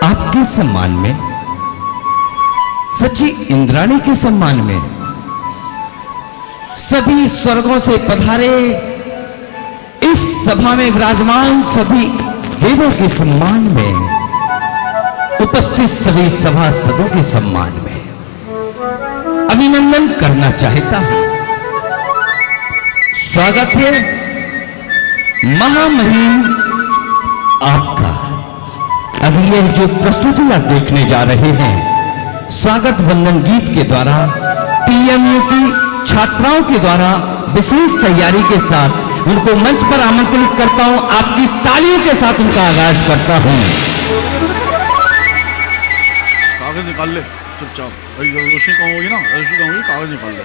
आपके सम्मान में, सच्ची इंद्राणी के सम्मान में सभी स्वर्गों से पधारे इस सभा में विराजमान सभी देवों के सम्मान में, उपस्थित सभी सभासदों के सम्मान में अभिनंदन करना चाहता हूं। स्वागत है महामहिम आपका। अभी यह जो प्रस्तुति आप देखने जा रहे हैं, स्वागत वंदन गीत के द्वारा TMU की छात्राओं के द्वारा विशेष तैयारी के साथ उनको मंच पर आमंत्रित करता हूं। आपकी तालियों के साथ उनका आगाज करता हूं। कागज निकाल ले चुपचाप, रोशनी कम होगी ना, रोशनी कम होगी, कागज निकाल ले।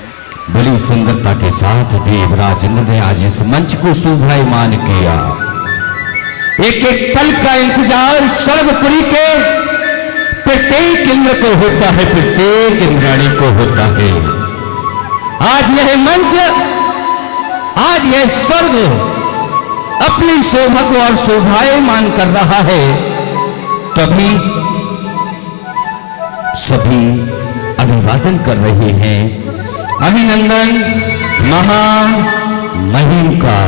बड़ी सुंदरता के साथ देवराजेंद्र ने आज इस मंच को शोभायमान किया। एक एक पल का इंतजार स्वर्गपुरी के प्रत्येक इंद्र को होता है, प्रत्येक इंद्राणी को होता है। आज यह मंच, आज यह स्वर्ग अपनी शोभा को और शोभायमान कर रहा है, तभी सभी अभिवादन कर रहे हैं। अभिनंदन महामहिम का।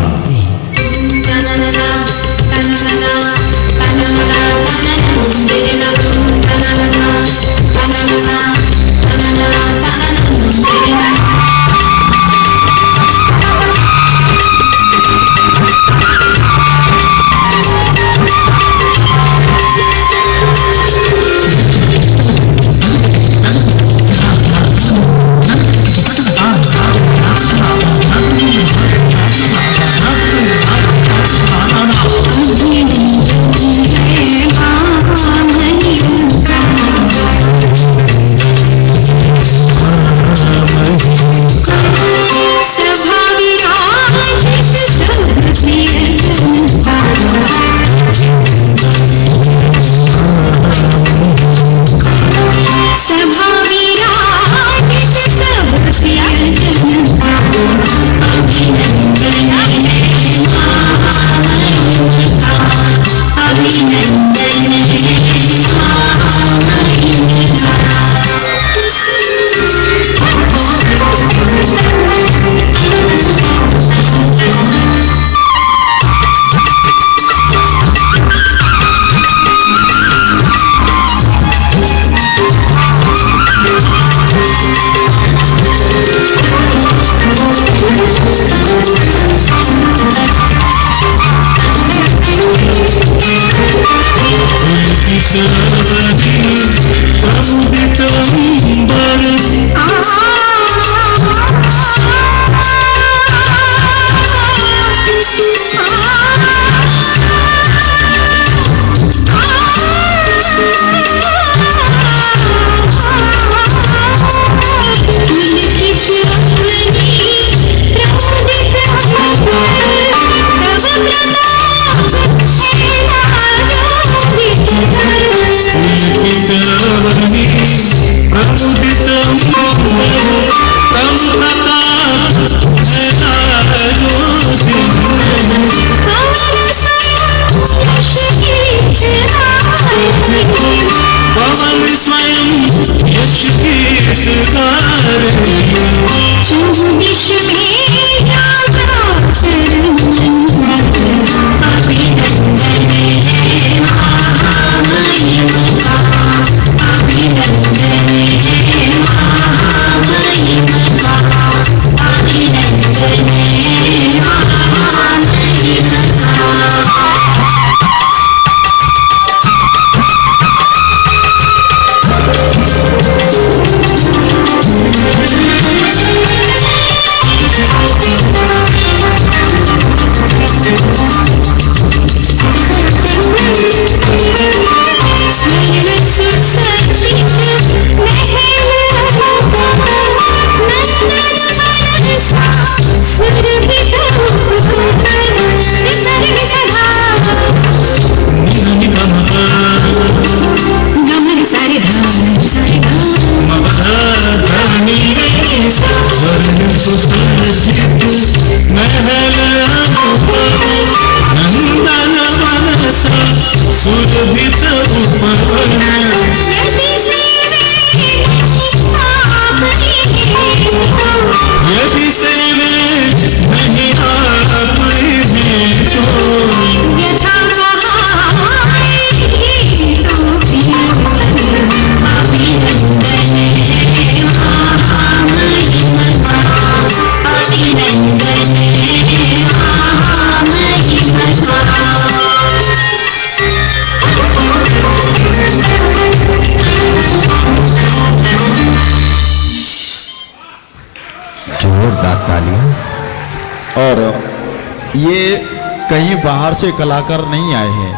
हाँ और ये कहीं बाहर से कलाकार नहीं आए हैं,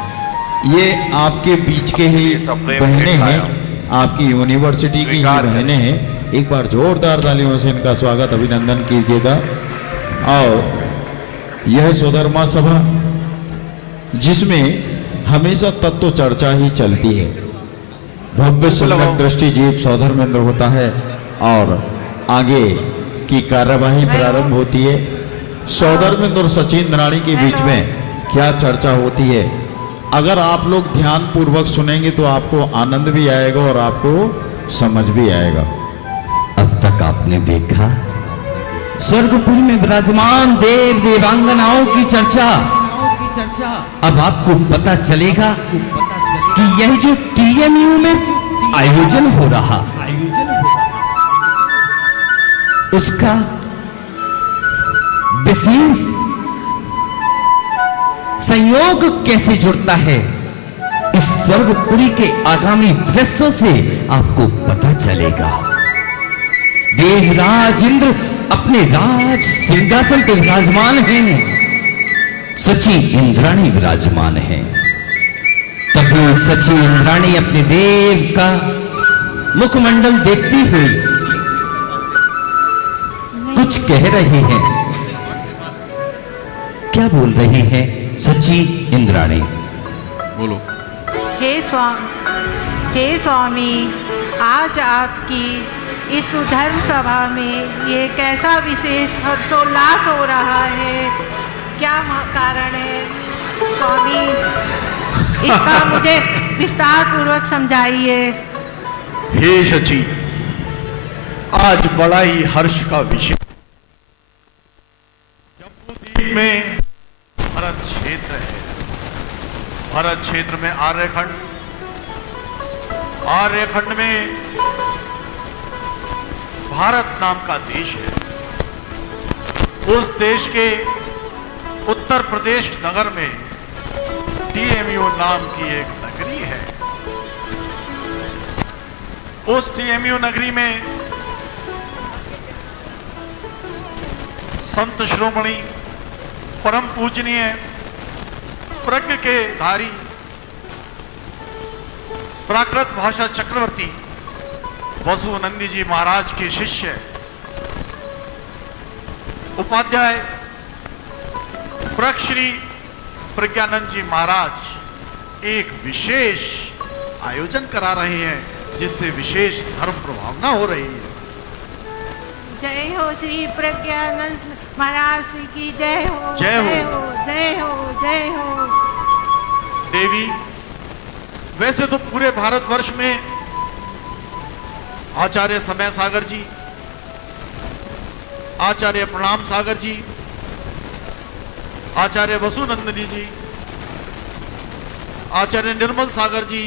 ये आपके बीच के ही बहनें हैं, आपकी यूनिवर्सिटी की ही बहनें हैं। एक बार जोरदार तालियों से इनका स्वागत अभिनंदन कीजिएगा। और यह स्वधर्मा सभा जिसमें हमेशा तत्व चर्चा ही चलती है, भव्य सम्यक दृष्टि जीव स्वधर्मेंद्र होता है और आगे की कार्यवाही प्रारंभ होती है। स्वधर्मेंद्र और सचिन राणी के बीच में क्या चर्चा होती है, अगर आप लोग ध्यान पूर्वक सुनेंगे तो आपको आनंद भी आएगा और आपको समझ भी आएगा। अब तक आपने देखा स्वर्गपुरी में विराजमान देव देवांगनाओं की चर्चा। अब आपको पता चलेगा कि यह जो टीएमयू में आयोजन हो रहा उसका विशेष संयोग कैसे जुड़ता है, इस स्वर्गपुरी के आगामी दृश्यों से आपको पता चलेगा। देवराज इंद्र अपने राज सिंहासन पर विराजमान हैं, सची इंद्राणी विराजमान हैं। तभी सची इंद्राणी अपने देव का मुखमंडल देखती हुई कुछ कह रही हैं। क्या बोल रही है सची इंद्राणी? बोलो। हे स्वामी, आज आपकी इस धर्म सभा में ये कैसा विशेष हर्षोल्लास हो रहा है, क्या कारण है स्वामी? इसका मुझे विस्तार पूर्वक समझाइए। हे सची, आज बड़ा ही हर्ष का विषय जम्बूद्वीप में भरत क्षेत्र है। भरत क्षेत्र में आर्यखंड में भारत नाम का देश है। उस देश के उत्तर प्रदेश नगर में टीएमयू नाम की एक नगरी है। उस टीएमयू नगरी में संत श्रोमणी परम पूजनीय प्रज्ञ के धारी प्राकृत भाषा चक्रवर्ती वसुनंदी जी महाराज के शिष्य उपाध्याय श्री प्रज्ञानंद जी महाराज एक विशेष आयोजन करा रहे हैं जिससे विशेष धर्म प्रभावना हो रही है। जय हो श्री प्रज्ञानंद महाराज की जय हो, जय हो, जय हो, जय हो। देवी, वैसे तो पूरे भारतवर्ष में आचार्य समय सागर जी, आचार्य प्रणाम सागर जी, आचार्य वसुनंदिनी जी, आचार्य निर्मल सागर जी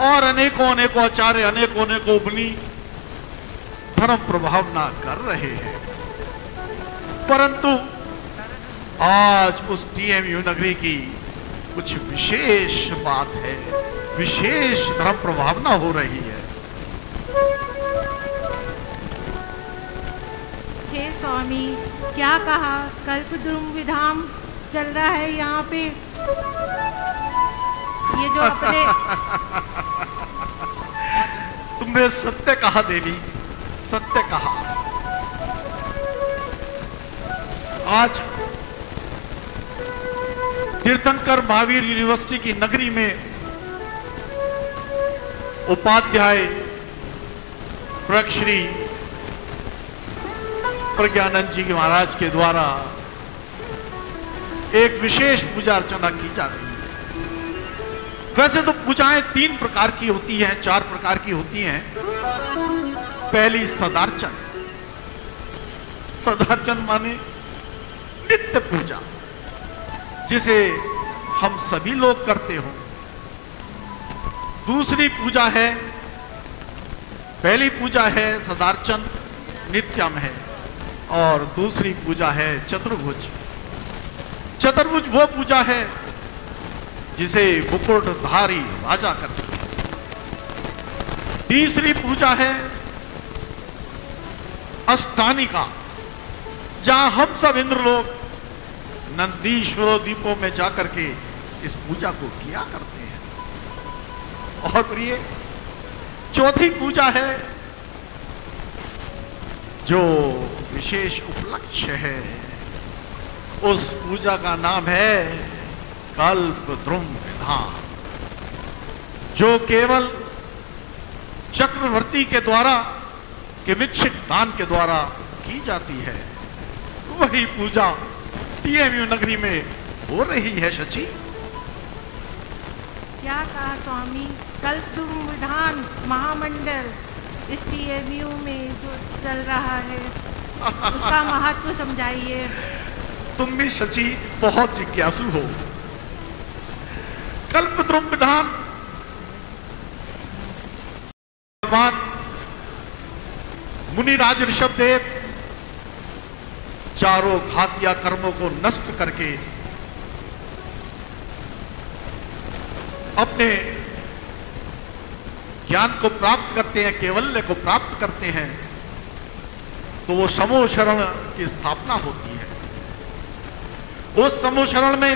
और अनेकों अनेकों आचार्य अनेकों मुनि धर्म प्रभावना कर रहे हैं, परंतु आज उस टीएमयू नगरी की कुछ विशेष बात है, विशेष धर्म प्रभावना हो रही है। हे स्वामी, क्या कहा? कल्पद्रुम विधाम चल रहा है यहाँ पे। ये जो अपने तुमने सत्य कहा देवी, सत्य कहा। आज तीर्थंकर महावीर यूनिवर्सिटी की नगरी में उपाध्याय श्री प्रज्ञानंद जी महाराज के द्वारा एक विशेष पूजा अर्चना की जा रही है। वैसे तो पूजाएं 3 प्रकार की होती हैं, 4 प्रकार की होती हैं। पहली सदार्चन। सदार्चन माने नित्य पूजा, जिसे हम सभी लोग करते हो। दूसरी पूजा है, पहली पूजा है सदार्चन, नित्यम है, और दूसरी पूजा है चतुर्भुज। चतुर्भुज वो पूजा है जिसे मुकुटधारी राजा करते हैं। तीसरी पूजा है अष्टानिका, जहां हम सब इंद्रलोक नंदीश्वरों द्वीपों में जाकर के इस पूजा को किया करते हैं। और प्रिय, चौथी पूजा है जो विशेष उपलक्ष्य है, उस पूजा का नाम है कल्पद्रुम विधान, जो केवल चक्रवर्ती के द्वारा के विक्षिक दान के द्वारा की जाती है। वही पूजा टीएमयू नगरी में हो रही है। शची, क्या कहा स्वामी? कल्पद्रुम विधान महामंडल इस टीएमयू में जो चल रहा है, उसका महत्व समझाइए। तुम भी शची बहुत जिज्ञासु हो। कल्पद्रुम विधान भगवान मुनिराज ऋषभदेव चारों घातिया कर्मों को नष्ट करके अपने ज्ञान को प्राप्त करते हैं, केवल्य को प्राप्त करते हैं, तो वो समूह शरण की स्थापना होती है। उस समूह शरण में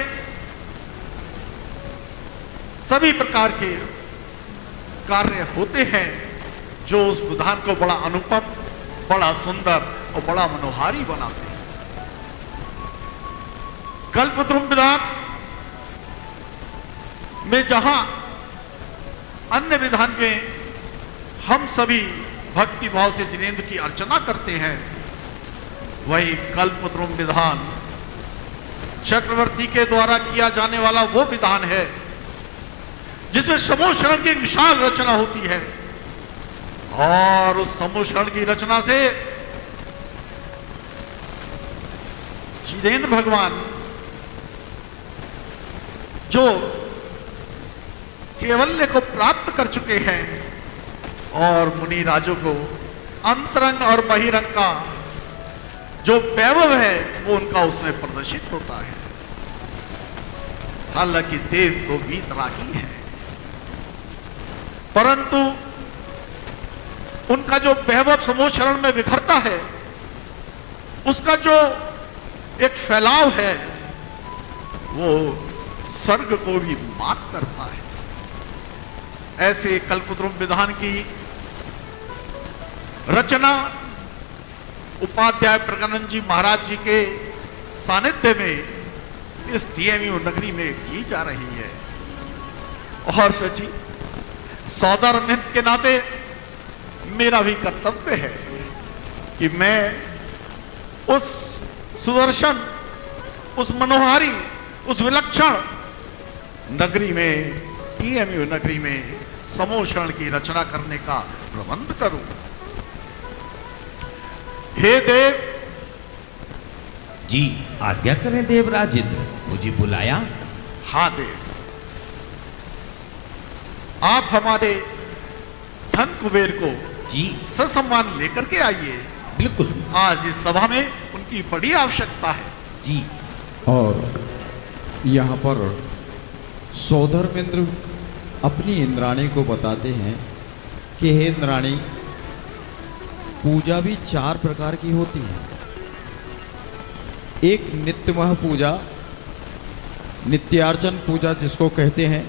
सभी प्रकार के कार्य होते हैं जो उस विधान को बड़ा अनुपम, बड़ा सुंदर और बड़ा मनोहारी बनाते हैं। कल्पद्रुम विधान में जहां अन्य विधान में हम सभी भक्ति भाव से जिनेंद्र की अर्चना करते हैं, वही कल्पद्रुम विधान चक्रवर्ती के द्वारा किया जाने वाला वो विधान है जिसमें समूह शरण की एक विशाल रचना होती है। और उस समूह शरण की रचना से जिनेंद्र भगवान जो केवल्य को प्राप्त कर चुके हैं और मुनि राजों को अंतरंग और बहिरंग का जो वैभव है वो उनका उसमें प्रदर्शित होता है। हालांकि देव तो वीतरागी है, परंतु उनका जो वैभव समूह शरण में बिखरता है, उसका जो एक फैलाव है, वो स्वर्ग को भी मात करता है। ऐसे कल्पद्रुम विधान की रचना उपाध्याय प्रज्ञानंद जी महाराज जी के सानिध्य में इस टीएमयू नगरी में की जा रही है। और सची सौदर्मित्र के नाते मेरा भी कर्तव्य है कि मैं उस सुदर्शन, उस मनोहारी, उस विलक्षण नगरी में, टीएमयू नगरी में समूह शरण की रचना करने का प्रबंध करूं। हे देव जी, आज्ञा करें देवराज इंद्र, मुझे बुलाया? हाँ देव, आप हमारे धन कुबेर को जी ससम्मान लेकर के आइए। बिल्कुल, आज इस सभा में उनकी बड़ी आवश्यकता है। जी। और यहाँ पर सौधर्मेंद्र अपनी इंद्राणी को बताते हैं कि हे इंद्राणी, पूजा भी 4 प्रकार की होती है। एक नित्यमह पूजा, नित्यार्चन पूजा जिसको कहते हैं,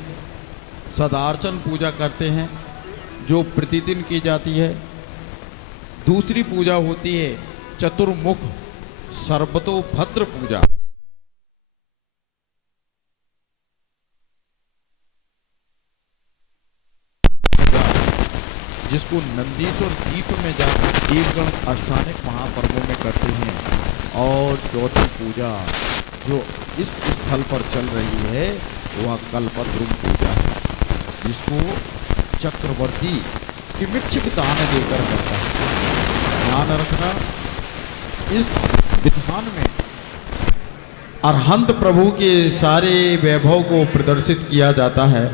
सदार्चन पूजा करते हैं जो प्रतिदिन की जाती है। दूसरी पूजा होती है चतुर्मुख सर्वतोभद्र पूजा, जिसको नंदीश्वर द्वीप में जाकर देवगण अष्टानिक महापर्वों में करते हैं। और चौथी पूजा जो इस स्थल पर चल रही है वह कल्पद्रुम पूजा है, जिसको चक्रवर्ती किमिच्छिक दान देकर करता है। ध्यान रखना, इस विधान में अरहंत प्रभु के सारे वैभव को प्रदर्शित किया जाता है।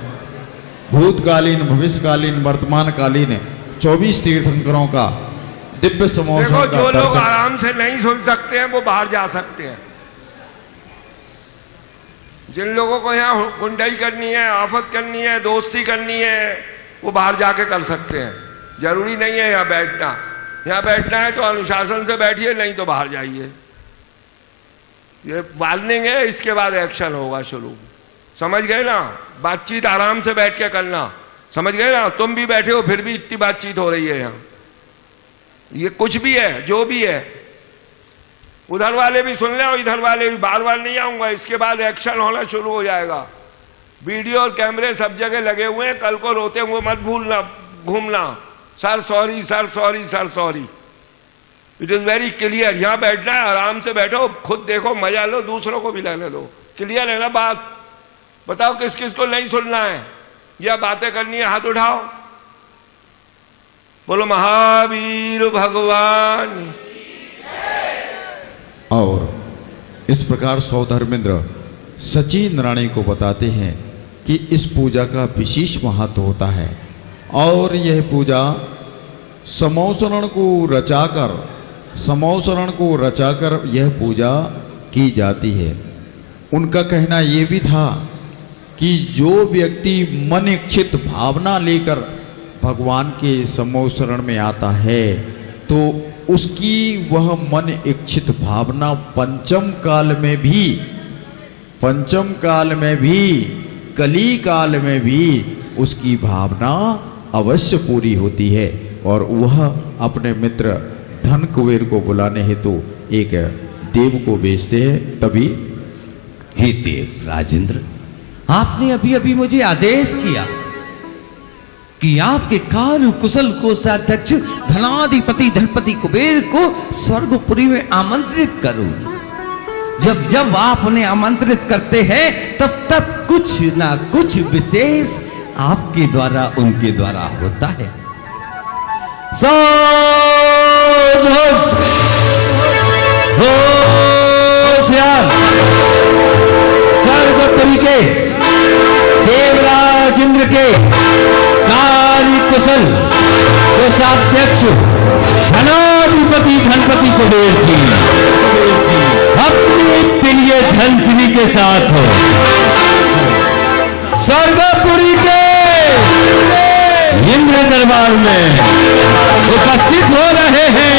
भूतकालीन, भविष्यकालीन, वर्तमानकालीन 24 तीर्थंकरों का दिव्य समोसन का जो लोग दर्शन। आराम से नहीं सुन सकते हैं वो बाहर जा सकते हैं। जिन लोगों को यहाँ गुंडाई करनी है, आफत करनी है, दोस्ती करनी है, वो बाहर जाके कर सकते हैं। जरूरी नहीं है यहाँ बैठना। यहाँ बैठना है तो अनुशासन से बैठिए, नहीं तो बाहर जाइए। ये वार्निंग है, इसके बाद एक्शन होगा शुरू। समझ गए ना? बातचीत आराम से बैठ के करना, समझ गए ना? तुम भी बैठे हो फिर भी इतनी बातचीत हो रही है यहाँ। ये कुछ भी है, जो भी है, उधर वाले भी सुन ले और इधर वाले भी। बार बार नहीं आऊंगा, इसके बाद एक्शन होना शुरू हो जाएगा। वीडियो और कैमरे सब जगह लगे हुए हैं। कल को रोते हुए मत भूलना, घूमना, sir sorry, sir sorry, sir sorry. It is very clear. यहाँ बैठना है, आराम से बैठो, खुद देखो, मजा लो, दूसरों को भी लेने दो। क्लियर है ना बात? बताओ किस किस को नहीं सुनना है या बातें करनी है, हाथ उठाओ। बोलो महावीर भगवान। और इस प्रकार सौधर्मेंद्र सचिन रानी को बताते हैं कि इस पूजा का विशेष महत्व होता है। और यह पूजा समौसरण को रचाकर यह पूजा की जाती है। उनका कहना यह भी था कि जो व्यक्ति मन इच्छित भावना लेकर भगवान के समौसरण में आता है तो उसकी वह मन इच्छित भावना पंचम काल में भी कली काल में भी उसकी भावना अवश्य पूरी होती है। और वह अपने मित्र धन कुबेर को बुलाने हेतु एक देव को भेजते हैं। तभी हे देव राजेंद्र, आपने अभी अभी मुझे आदेश किया कि आपके कार्य कुशल कोषाध्यक्ष धनाधिपति धनपति कुबेर को स्वर्गपुरी में आमंत्रित करूं। जब जब आप उन्हें आमंत्रित करते हैं तब तब कुछ ना कुछ विशेष आपके द्वारा उनके द्वारा होता है। स्वर्गपुरी के देवराज इंद्र के कार्य कुशल कोषाध्यक्ष धनाधिपति धनपति कुबेर जी अपने प्रिय धनसिनी के साथ स्वर्गपुरी के इंद्र दरबार में उपस्थित हो रहे हैं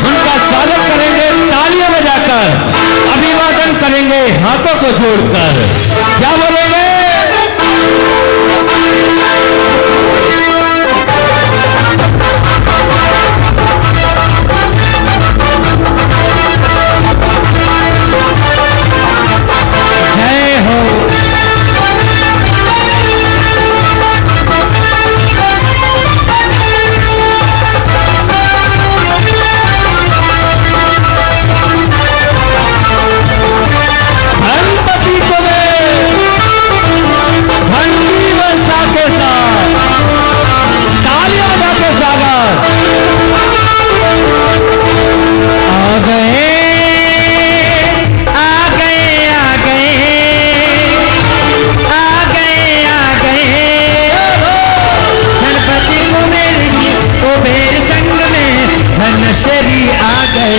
उनका स्वागत करेंगे तालियां बजाकर, अभिवादन करेंगे हाथों को जोड़कर। क्या बोलेंगे? जय हो। गणपति कुबेर घंटी वर्षा के साथ तालियां बजा के स्वागत। आ गए आ गए आ गए आ गए आ गए गणपति कुबेर जी कुबेर संग में धनश्री आ गए।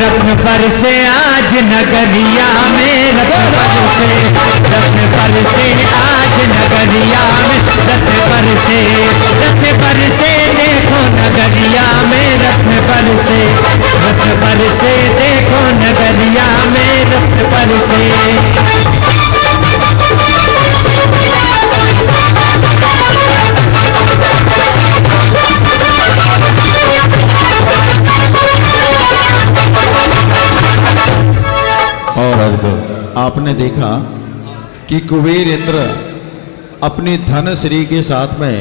रत्न पर से आज नगरिया में, रत्न पर से आज नगरिया में, रत्न पर से देखो नगरिया में, रत्न पर से देखो नगरिया में, रत्न पर से। और आपने देखा कि कुबेर इंद्र अपनी धनश्री के साथ में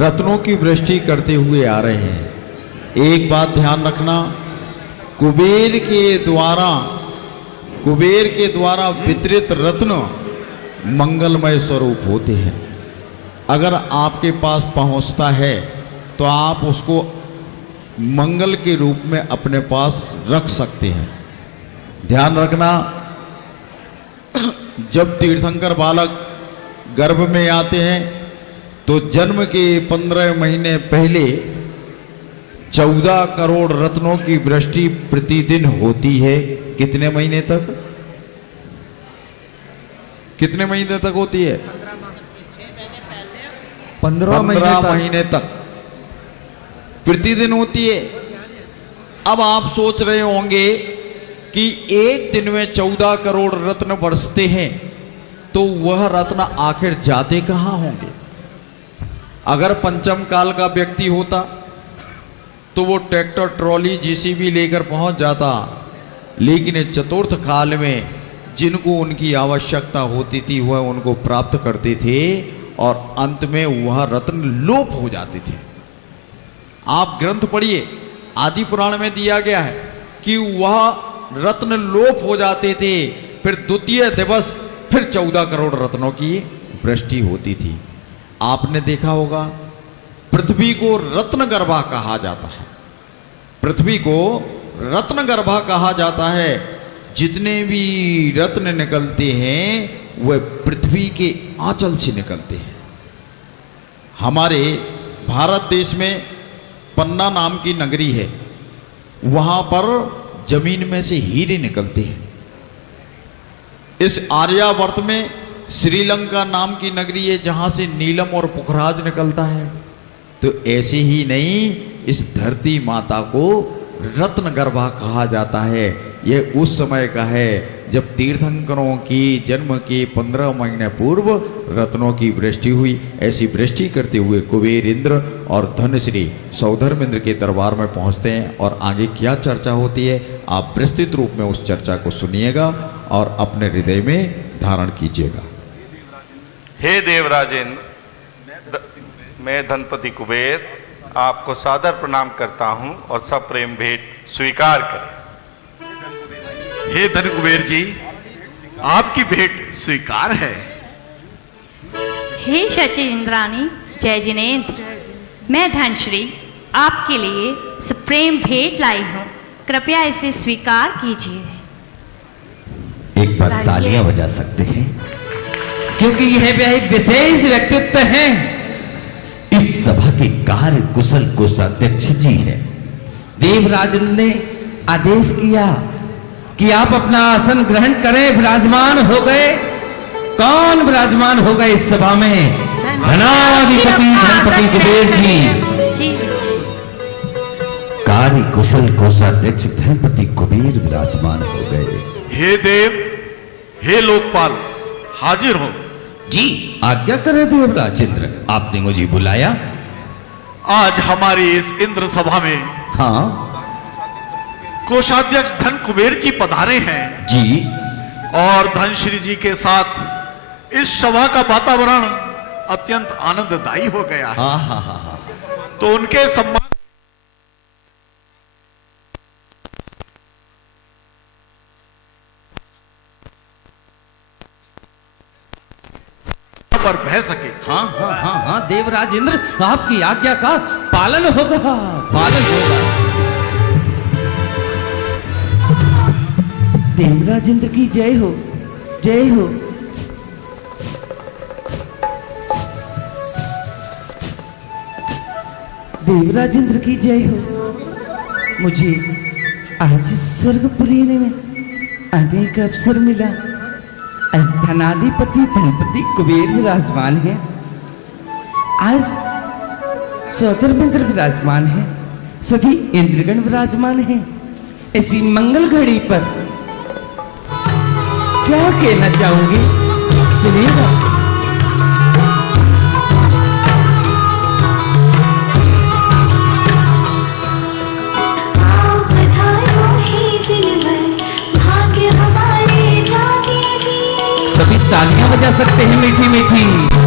रत्नों की वृष्टि करते हुए आ रहे हैं। एक बात ध्यान रखना, कुबेर के द्वारा वितरित रत्न मंगलमय स्वरूप होते हैं। अगर आपके पास पहुंचता है तो आप उसको मंगल के रूप में अपने पास रख सकते हैं। ध्यान रखना, जब तीर्थंकर बालक गर्भ में आते हैं तो जन्म के 15 महीने पहले 14 करोड़ रत्नों की वृष्टि प्रतिदिन होती है। कितने महीने तक? कितने महीने तक होती है? 15 महीने तक प्रतिदिन होती है। अब आप सोच रहे होंगे कि एक दिन में 14 करोड़ रत्न बरसते हैं तो वह रत्न आखिर जाते कहां होंगे? अगर पंचम काल का व्यक्ति होता तो वो ट्रैक्टर, ट्रॉली, जेसीबी लेकर पहुंच जाता, लेकिन चतुर्थ काल में जिनको उनकी आवश्यकता होती थी वह उनको प्राप्त करते थे और अंत में वह रत्न लोप हो जाते थे। आप ग्रंथ पढ़िए, आदि पुराण में दिया गया है कि वह रत्न लोप हो जाते थे, फिर द्वितीय दिवस फिर 14 करोड़ रत्नों की वृष्टि होती थी। आपने देखा होगा पृथ्वी को रत्नगर्भा कहा जाता है। पृथ्वी को रत्नगर्भा कहा जाता है। जितने भी रत्न निकलते हैं वह पृथ्वी के आंचल से निकलते हैं। हमारे भारत देश में पन्ना नाम की नगरी है, वहां पर जमीन में से हीरे निकलते हैं। इस आर्यावर्त में श्रीलंका नाम की नगरी है जहां से नीलम और पुखराज निकलता है। तो ऐसे ही नहीं, इस धरती माता को रत्नगर्भा कहा जाता है। यह उस समय का है जब तीर्थंकरों की जन्म के 15 महीने पूर्व रत्नों की वृष्टि हुई। ऐसी वृष्टि करते हुए कुबेर इंद्र और धनश्री सौधर्मेंद्र के दरबार में पहुंचते हैं और आगे क्या चर्चा होती है आप विस्तृत रूप में उस चर्चा को सुनिएगा और अपने हृदय में धारण कीजिएगा। हे देवराजेंद्र, मैं धनपति कुबेर आपको सादर प्रणाम करता हूं और सब प्रेम भेंट स्वीकार करें। हे धन कुबेर जी, आपकी भेंट स्वीकार है। हे शची इंद्राणी, जय जिनेन्द्र, मैं धनश्री आपके लिए सुप्रेम भेंट लाई हूँ, कृपया इसे स्वीकार कीजिए। एक बार तालियां बजा सकते हैं क्योंकि यह विशेष व्यक्तित्व हैं। इस सभा के कार्य कुशल कोषाध्यक्ष जी हैं। देवराजन ने आदेश किया कि आप अपना आसन ग्रहण करें। विराजमान हो गए। कौन विराजमान हो गए इस सभा में? धनाधिपति धनपति कुबेर जी। कार्य कुशल कोषाध्यक्ष धनपति कुबेर विराजमान हो गए। हे देव, हे लोकपाल, हाजिर हो। जी आज्ञा करें देव राजेंद्र, आपने मुझे बुलाया। आज हमारी इस इंद्र सभा में हाँ कोषाध्यक्ष धन कुबेर जी पधारे हैं जी, और धनश्री जी के साथ इस सभा का वातावरण अत्यंत आनंददायी हो गया है। हाँ हाँ हाँ हाँ। तो उनके सम्मान पर बह सके। हाँ हाँ हाँ हाँ देव राजेंद्र, आपकी आज्ञा का पालन होगा, पालन होगा। देव राजेंद्र की जय हो, जय हो। देव राजेंद्र की जय हो। मुझे आज स्वर्गपुरी में आने का अवसर मिला। धनाधिपति धनपति कुबेर विराजमान है। आज सौदर मित्र विराजमान है, सभी इंद्रगण विराजमान हैं। ऐसी मंगल घड़ी पर क्या कहना चाहूंगी, सुनिएगा। सभी तालियां बजा सकते हैं मीठी मीठी।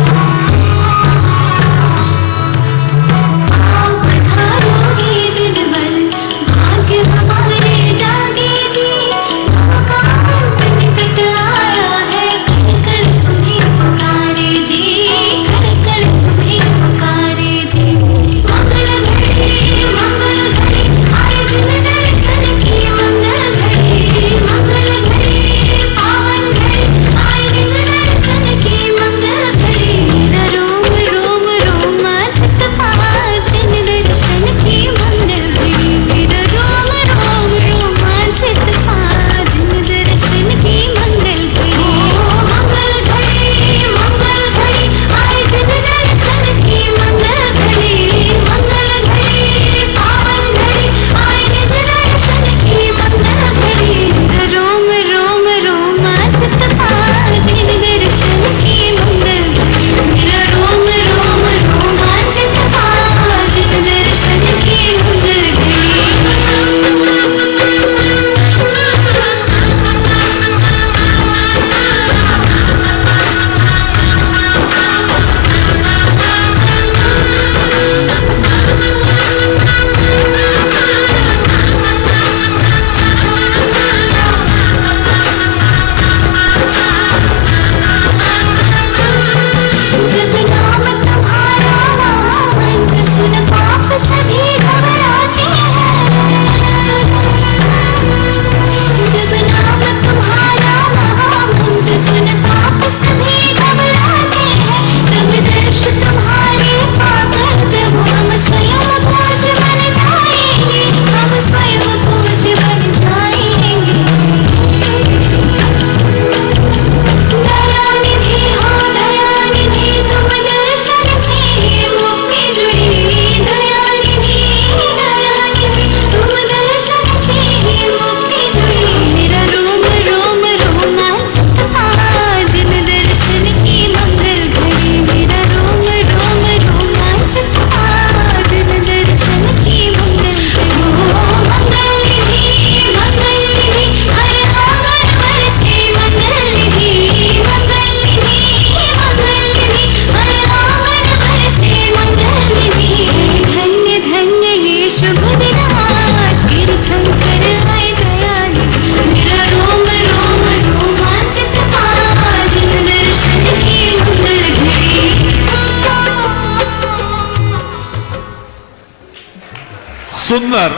सुंदर,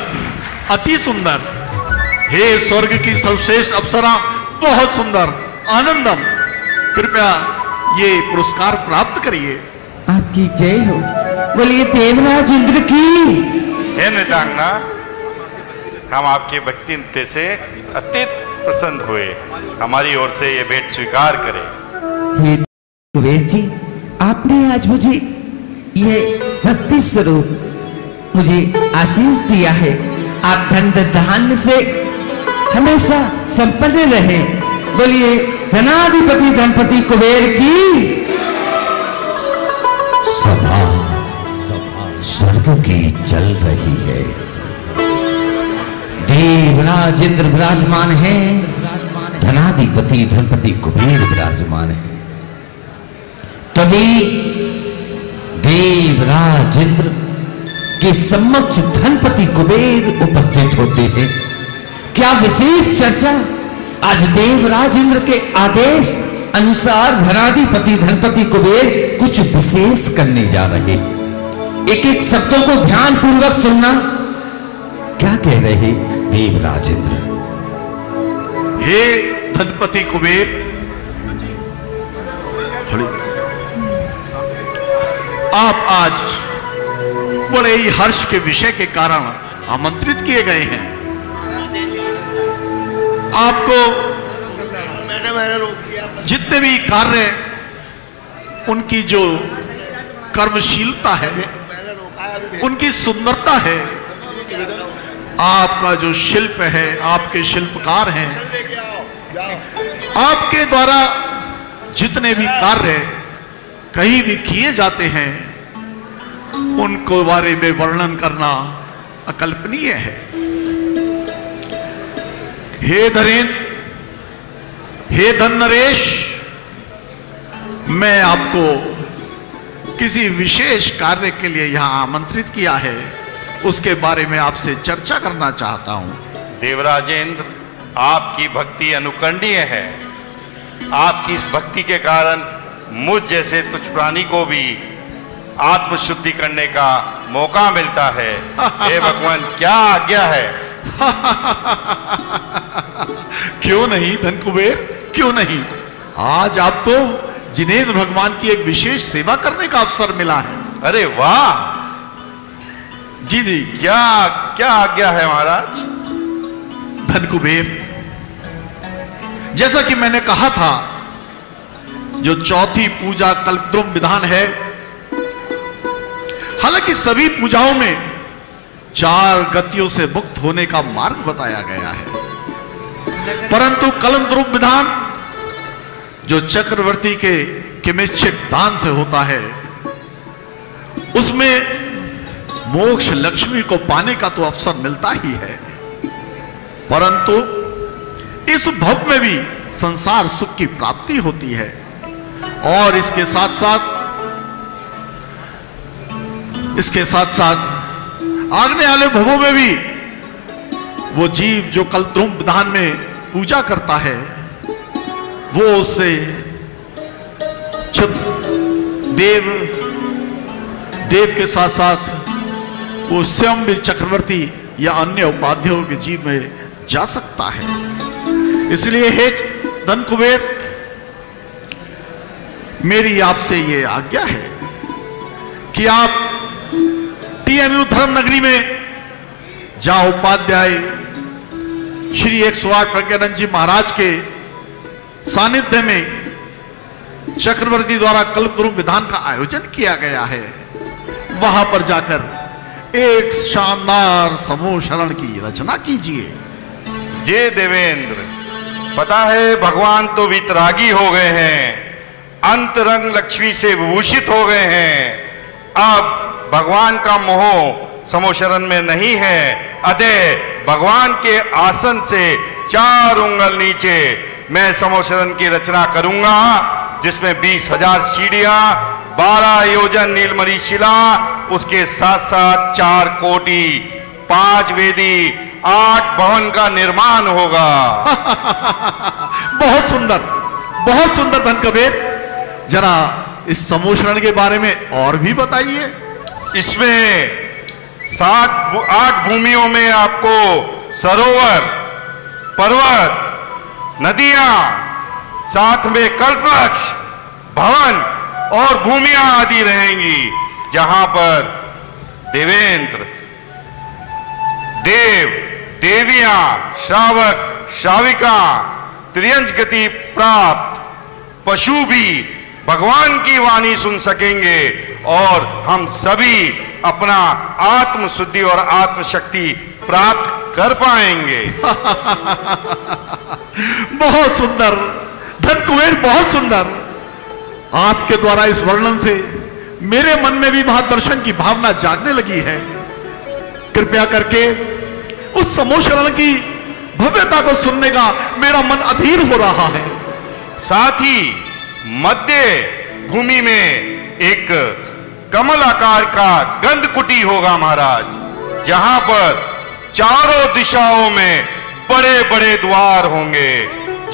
अति सुंदर। हे स्वर्ग की सर्वश्रेष्ठ अप्सरा, बहुत सुंदर, आनंदम। कृपया ये पुरस्कार प्राप्त करिए। आपकी जय हो। बोलिए देवराज इंद्र की। हे नृत्यांगना, हम आपके भक्ति नृत्य से अत्यंत प्रसन्न हुए, हमारी ओर से ये भेंट स्वीकार करें। हे कुबेर जी, आपने आज मुझे ये भक्ति स्वरूप मुझे आशीष दिया है। आप धन धान्य से हमेशा संपन्न रहे। बोलिए धनाधिपति धनपति कुबेर की। सभा स्वर्ग की चल रही है। देवराज इंद्र विराजमान है, धनाधिपति धनपति कुबेर विराजमान है। तभी देवराज इंद्र के समक्ष धनपति कुबेर उपस्थित होते हैं। क्या विशेष चर्चा? आज देवराज इंद्र के आदेश अनुसार धनाधिपति धनपति कुबेर कुछ विशेष करने जा रहे। एक एक शब्दों को ध्यान पूर्वक सुनना। क्या कह रहे देवराज इंद्र? हे धनपति कुबेर, आप आज बड़े ही हर्ष के विषय के कारण आमंत्रित किए गए हैं। आपको जितने भी कार्य, उनकी जो कर्मशीलता है, उनकी सुंदरता है, आपका जो शिल्प है, आपके शिल्पकार हैं, आपके द्वारा जितने भी कार्य कहीं भी किए जाते हैं, उनको बारे में वर्णन करना अकल्पनीय है। हे धरेन्द्र, हे धन नरेश, मैं आपको किसी विशेष कार्य के लिए यहां आमंत्रित किया है, उसके बारे में आपसे चर्चा करना चाहता हूं। देवराजेंद्र, आपकी भक्ति अनुकरणीय है। आपकी इस भक्ति के कारण मुझ जैसे तुच्छ प्राणी को भी आत्मशुद्धि करने का मौका मिलता है। हे भगवान, क्या आज्ञा है? क्यों नहीं धन कुबेर, क्यों नहीं। आज आपको जिनेंद्र भगवान की एक विशेष सेवा करने का अवसर मिला है। अरे वाह! जी जी, क्या क्या आज्ञा है महाराज? धन कुबेर, जैसा कि मैंने कहा था, जो चौथी पूजा कल्पद्रुम विधान है, हालांकि सभी पूजाओं में 4 गतियों से मुक्त होने का मार्ग बताया गया है, परंतु कल्पद्रुम विधान जो चक्रवर्ती के किमिच्छित दान से होता है, उसमें मोक्ष लक्ष्मी को पाने का तो अवसर मिलता ही है, परंतु इस भव में भी संसार सुख की प्राप्ति होती है। और इसके साथ साथ आगने वाले भवों में भी वो जीव जो कल्पद्रुम विधान में पूजा करता है, वो उससे देव के साथ साथ वो स्वयं भी चक्रवर्ती या अन्य उपाध्यायों के जीव में जा सकता है। इसलिए हे धन कुबेर, मेरी आपसे ये आज्ञा है कि आप टीएमयू धर्म नगरी में जहां उपाध्याय श्री 108 प्रज्ञानंद जी महाराज के सानिध्य में चक्रवर्ती द्वारा कल्पद्रुम विधान का आयोजन किया गया है, वहां पर जाकर एक शानदार समूह शरण की रचना कीजिए। जय देवेंद्र, पता है भगवान तो वितरागी हो गए हैं, अंतरंग लक्ष्मी से विभूषित हो गए हैं। अब भगवान का मोह समोशरण में नहीं है। अतः भगवान के आसन से 4 उंगल नीचे मैं समोशरण की रचना करूंगा, जिसमें 20,000 सीढ़ियां, 12 योजन नीलमणि शिला, उसके साथ साथ 4 कोटि, 5 वेदी, 8 भवन का निर्माण होगा। बहुत सुंदर धन कुबेर, जरा इस समोशरण के बारे में और भी बताइए। इसमें 8 भूमियों में आपको सरोवर, पर्वत, नदियां, साथ में कल्पवृक्ष, भवन और भूमियां आदि रहेंगी, जहां पर देवेंद्र, देवियां, श्रावक, श्राविका, त्रियंज गति प्राप्त पशु भी भगवान की वाणी सुन सकेंगे और हम सभी अपना आत्म शुद्धि और आत्म शक्ति प्राप्त कर पाएंगे। बहुत सुंदर धन कुबेर, बहुत सुंदर। आपके द्वारा इस वर्णन से मेरे मन में भी महादर्शन की भावना जागने लगी है। कृपया करके उस समोशरण की भव्यता को सुनने का मेरा मन अधीर हो रहा है। साथ ही मध्य भूमि में एक कमल आकार का गंध कुटी होगा महाराज, जहां पर चारों दिशाओं में बड़े बड़े द्वार होंगे,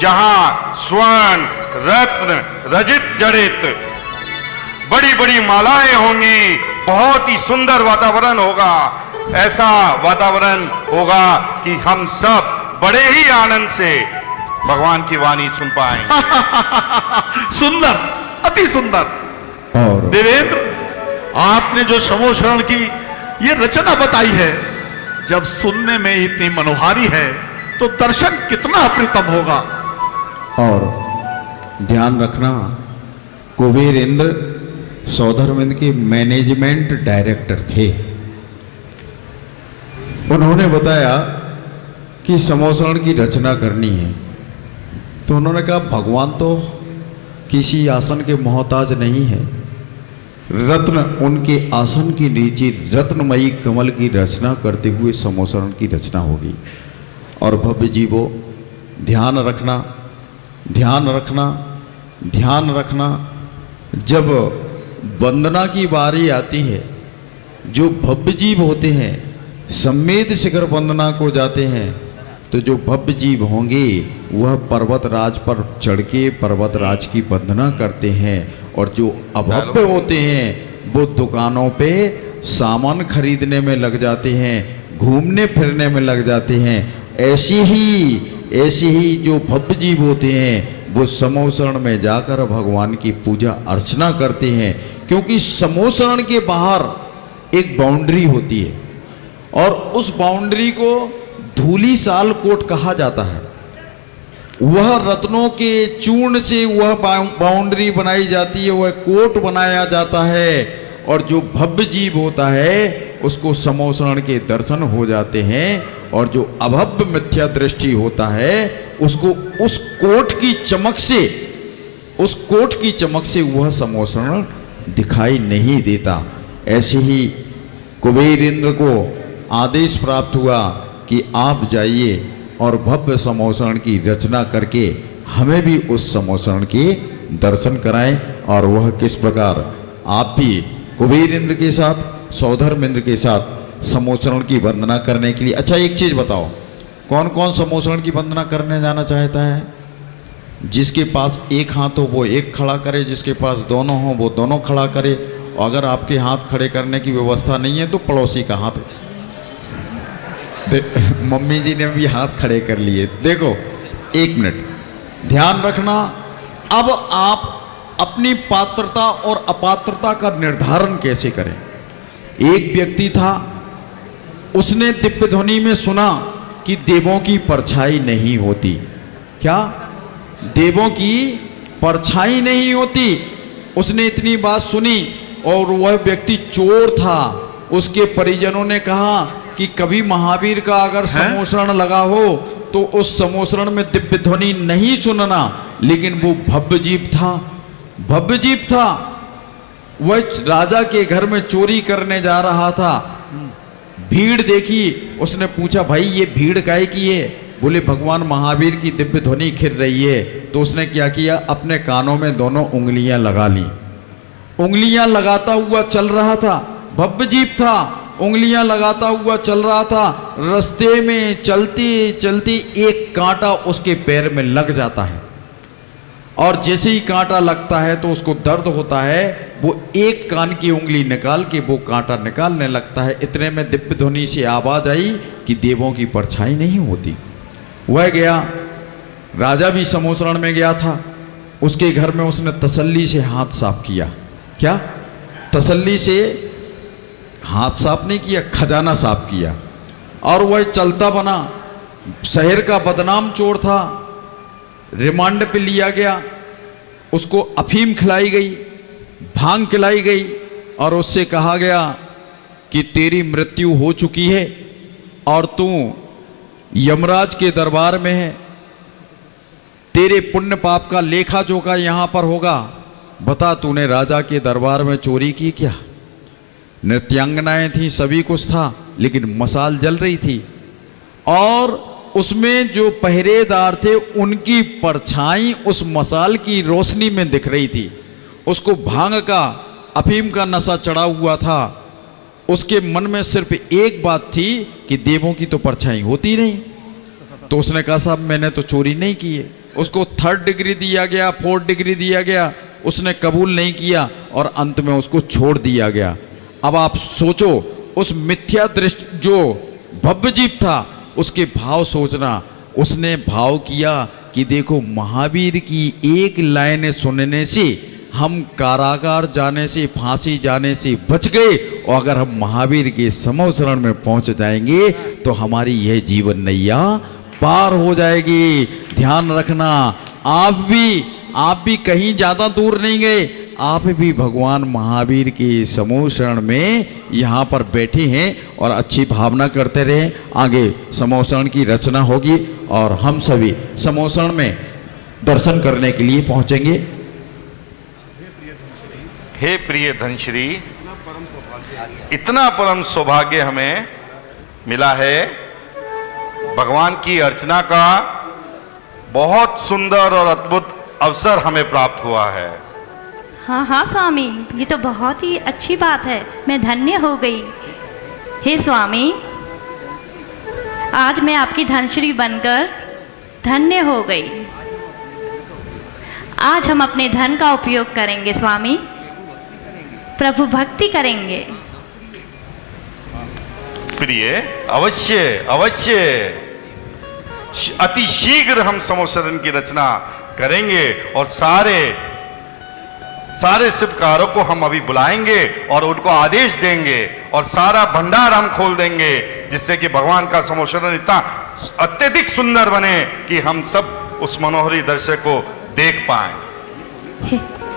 जहां स्वर्ण, रत्न, रजित जड़ित बड़ी बड़ी मालाएं होंगी। बहुत ही सुंदर वातावरण होगा। ऐसा वातावरण होगा कि हम सब बड़े ही आनंद से भगवान की वाणी सुन पाएंगे। सुंदर, अति सुंदर। और देवेंद्र, आपने जो समोशरण की ये रचना बताई है, जब सुनने में इतनी मनोहारी है तो दर्शन कितना अप्रितम होगा। और ध्यान रखना, कुबेर इंद्र सौधर्मिंद के मैनेजमेंट डायरेक्टर थे। उन्होंने बताया कि समोशरण की रचना करनी है, तो उन्होंने कहा भगवान तो किसी आसन के मोहताज नहीं है। रत्न उनके आसन के नीचे रत्नमयी कमल की रचना करते हुए समोशरण की रचना होगी। और भव्य जीवो, ध्यान रखना, ध्यान रखना, ध्यान रखना, जब वंदना की बारी आती है, जो भव्य जीव होते हैं सम्मेद शिखर वंदना को जाते हैं, तो जो भव्य जीव होंगे वह पर्वत राज पर चढ़ के पर्वत राज की वंदना करते हैं। और जो अभव्य होते हैं वो दुकानों पे सामान खरीदने में लग जाते हैं, घूमने फिरने में लग जाते हैं। ऐसे ही जो भव्य जीव होते हैं वो समोशरण में जाकर भगवान की पूजा अर्चना करते हैं। क्योंकि समोशरण के बाहर एक बाउंड्री होती है और उस बाउंड्री को धूली साल कोट कहा जाता है। वह रत्नों के चूर्ण से वह बाउंड्री बनाई जाती है, वह कोट बनाया जाता है। और जो भव्य जीव होता है उसको समोशरण के दर्शन हो जाते हैं। और जो अभव्य मिथ्या दृष्टि होता है उसको उस कोट की चमक से वह समोशरण दिखाई नहीं देता। ऐसे ही कुबेर इंद्र को आदेश प्राप्त हुआ कि आप जाइए और भव्य समोशरण की रचना करके हमें भी उस समोशरण के दर्शन कराएं। और वह किस प्रकार आप भी कुबेर इंद्र के साथ, सौधर्म इंद्र के साथ समोशरण की वंदना करने के लिए। अच्छा, एक चीज बताओ, कौन कौन समोशरण की वंदना करने जाना चाहता है? जिसके पास एक हाथ हो वो एक खड़ा करे, जिसके पास दोनों हो वो दोनों खड़ा करे। और अगर आपके हाथ खड़े करने की व्यवस्था नहीं है तो पड़ोसी का हाथ। मम्मी जी ने भी हाथ खड़े कर लिए। देखो, एक मिनट ध्यान रखना। अब आप अपनी पात्रता और अपात्रता का निर्धारण कैसे करें? एक व्यक्ति था, उसने दिव्य ध्वनि में सुना कि देवों की परछाई नहीं होती। क्या? देवों की परछाई नहीं होती। उसने इतनी बात सुनी और वह व्यक्ति चोर था। उसके परिजनों ने कहा कि कभी महावीर का अगर समोशरण लगा हो तो उस समोशरण में दिव्य ध्वनि नहीं सुनना। लेकिन वो भव्य जीव था, भव्य जीव था। वह राजा के घर में चोरी करने जा रहा था। भीड़ देखी, उसने पूछा भाई ये भीड़ काहे की है? बोले भगवान महावीर की दिव्य ध्वनि खिर रही है। तो उसने क्या किया, अपने कानों में दोनों उंगलियां लगा ली। उंगलियां लगाता हुआ चल रहा था, भव्य जीव था, उंगलियां लगाता हुआ चल रहा था। रास्ते में चलते चलते एक कांटा उसके पैर में लग जाता है और जैसे ही कांटा लगता है तो उसको दर्द होता है। वो एक कान की उंगली निकाल के वो कांटा निकालने लगता है। इतने में दिव्य ध्वनि से आवाज आई कि देवों की परछाई नहीं होती। वह गया, राजा भी समोशरण में गया था। उसके घर में उसने तसल्ली से हाथ साफ किया। क्या? तसल्ली से हाथ साफ नहीं किया, खजाना साफ किया। और वह चलता बना शहर का बदनाम चोर था, रिमांड पे लिया गया, उसको अफीम खिलाई गई, भांग खिलाई गई और उससे कहा गया कि तेरी मृत्यु हो चुकी है और तू यमराज के दरबार में है, तेरे पुण्य पाप का लेखा जोखा यहां पर होगा। बता तूने राजा के दरबार में चोरी की क्या? नृत्यांगनाएं थी, सभी कुछ था, लेकिन मसाल जल रही थी और उसमें जो पहरेदार थे उनकी परछाई उस मसाल की रोशनी में दिख रही थी। उसको भांग का, अफीम का नशा चढ़ा हुआ था। उसके मन में सिर्फ एक बात थी कि देवों की तो परछाई होती नहीं। तो उसने कहा साहब मैंने तो चोरी नहीं की है। उसको 3rd डिग्री दिया गया, 4th डिग्री दिया गया, उसने कबूल नहीं किया और अंत में उसको छोड़ दिया गया। अब आप सोचो उस मिथ्या दृष्टि जो भव्य जीव था उसके भाव सोचना। उसने भाव किया कि देखो महावीर की एक लाइन सुनने से हम कारागार जाने से, फांसी जाने से बच गए और अगर हम महावीर के समूह शरण में पहुंच जाएंगे तो हमारी यह जीवन नैया पार हो जाएगी। ध्यान रखना, आप भी कहीं ज्यादा दूर नहीं गए, आप भी भगवान महावीर के समूह शरण में यहाँ पर बैठे हैं और अच्छी भावना करते रहे। आगे समूह शरण की रचना होगी और हम सभी समूह शरण में दर्शन करने के लिए पहुंचेंगे। हे प्रिय धनश्री, इतना परम सौभाग्य हमें मिला है। भगवान की अर्चना का बहुत सुंदर और अद्भुत अवसर हमें प्राप्त हुआ है। हाँ हाँ स्वामी, ये तो बहुत ही अच्छी बात है, मैं धन्य हो गई। हे स्वामी, आज मैं आपकी धनश्री बनकर धन्य हो गई। आज हम अपने धन का उपयोग करेंगे स्वामी, प्रभु भक्ति करेंगे। प्रिय, अवश्य अवश्य अति शीघ्र हम समोसरन की रचना करेंगे और सारे शिवकारों को हम अभी बुलाएंगे और उनको आदेश देंगे और सारा भंडार हम खोल देंगे, जिससे कि भगवान का समोसरन इतना अत्यधिक सुंदर बने कि हम सब उस मनोहरी दृश्य को देख पाएं।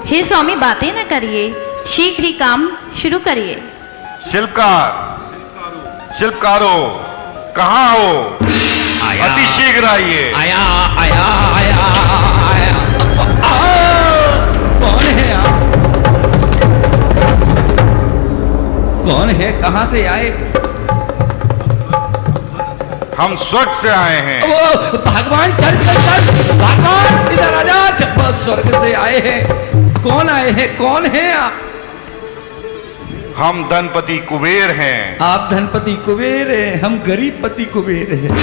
हे स्वामी, बातें न करिए, शीघ्र ही काम शुरू करिए। शिल्पकारों कहाँ हो? अति शीघ्र आइए। आया आया आया आया। कौन है आप? कौन है? कहां से आए? हम स्वर्ग से आए हैं। वो भगवान, चल चल चल, भगवान इधर आजा। जब स्वर्ग से आए हैं, कौन आए हैं? कौन है आप? हम धनपति कुबेर हैं। आप धनपति कुबेर हैं, हम गरीब पति कुबेर हैं।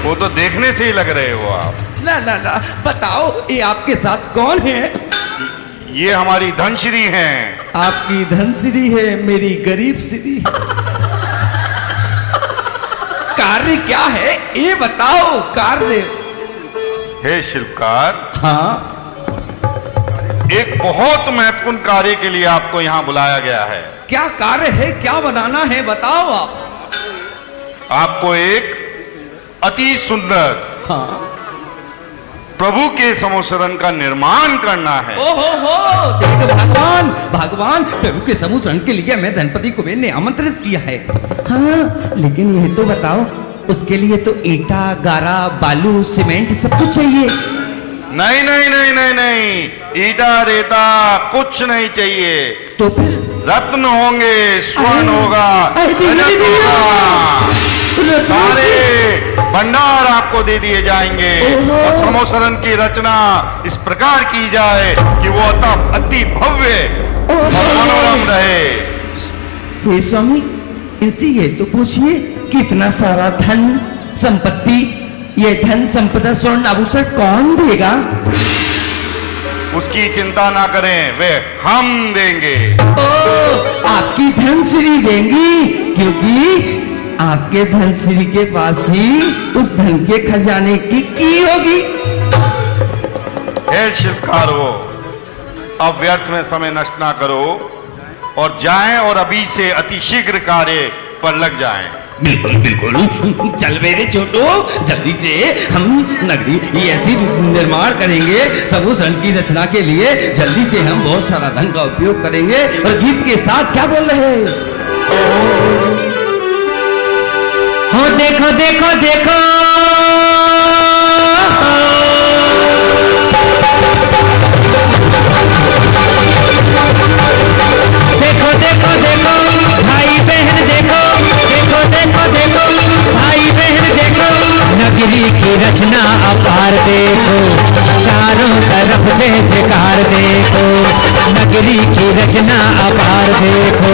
वो तो देखने से ही लग रहे हो आप। ना ना ना, बताओ ये आपके साथ कौन है? ये हमारी धनश्री हैं। आपकी धनश्री है, मेरी गरीब श्री है। कार्य क्या है ये बताओ, कार्य। हे शिल्पकार, हाँ, एक बहुत महत्वपूर्ण कार्य के लिए आपको यहाँ बुलाया गया है। क्या कार्य है? क्या बनाना है? बताओ आप। आपको एक अति सुंदर, हाँ, प्रभु के समोसरन का निर्माण करना है। ओहो, देखो भगवान, भगवान प्रभु के समूचरण के लिए मैं धनपति कुबेर ने आमंत्रित किया है। हाँ, लेकिन यह तो बताओ, उसके लिए तो ईटा, गारा, बालू, सीमेंट सब कुछ चाहिए। नहीं नहीं नहीं नहीं नहीं, ईटा रेता कुछ नहीं चाहिए। तो फिर रत्न होंगे, स्वर्ण होगा, रजत होगा, सारे भंडार आपको दे दिए जाएंगे और समोसरन की रचना इस प्रकार की जाए कि वो अति भव्य और मनोरम रहे। हे स्वामी, इसी तो पूछिए कितना सारा धन संपत्ति, ये धन संपदा स्वर्ण आभूषण कौन देगा? उसकी चिंता ना करें, वे हम देंगे। आपकी धनश्री देंगी, क्योंकि आपके धनश्री के पास ही उस धन के खजाने की होगी। हे शिल्पकारों, अब व्यर्थ में समय नष्ट ना करो और जाएं और अभी से अति शीघ्र कार्य पर लग जाएं। बिल्कुल बिल्कुल, चल मेरे छोटू, जल्दी से हम नगरी ऐसी निर्माण करेंगे समूसरण की रचना के लिए। जल्दी से हम बहुत सारा धन का उपयोग करेंगे और गीत के साथ क्या बोल रहे हैं? हो देखो देखो देखो देखो देखो देखो भाई बहन देखो, देखो देखो देखो भाई बहन देखो, नगरी की रचना अपार देखो, चारों तरफ जय जयकार देखो, नगरी की रचना अपार देखो,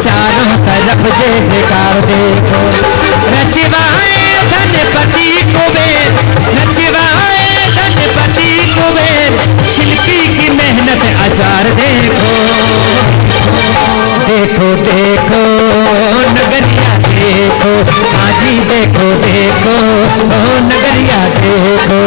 चारों तरफ जय जयकार देखो। रचवाए धनपति कुबेर, रचवाए धनपति कुबेर, शिल्पी की मेहनत आचार देखो, देखो देखो नगरिया देखो, हाजी देखो देखो नगरिया देखो।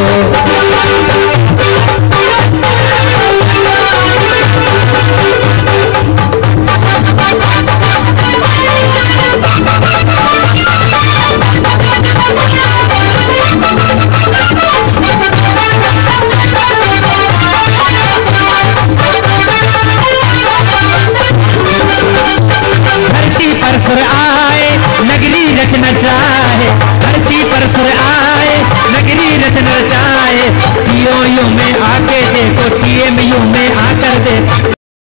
धरती पर सुर आए नगरी रचना चाहे, धरती पर सुर आए नगरी रचना चाहे, टीओयू में आके देखो, टीएमयू में आकर देखो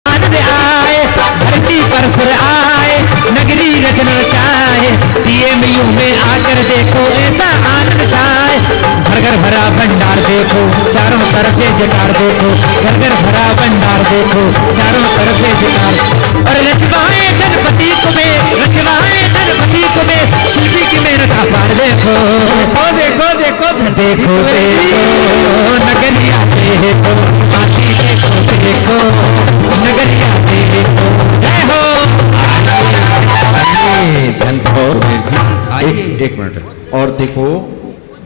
आनंद आए, धरती पर सुर आए नगरी रचना चाहे, टीएमयू में आकर देखो ऐसा आनंद चाहे। घर घर भरा भंडार देखो, चारों तरफ जय जयकार देखो, घर घर भरा भंडार देखो, चारों तरफ जय जयकार। और रचवाए धनपति कुबेर, रचवाए धनपति कुबेर, शिल्पी की मेहनत अपार देखो, देखो देखो देखो देखो नगरिया देखो, हाथी देखो देखो नगरिया देखो। जय हो एक मिनट और देखो,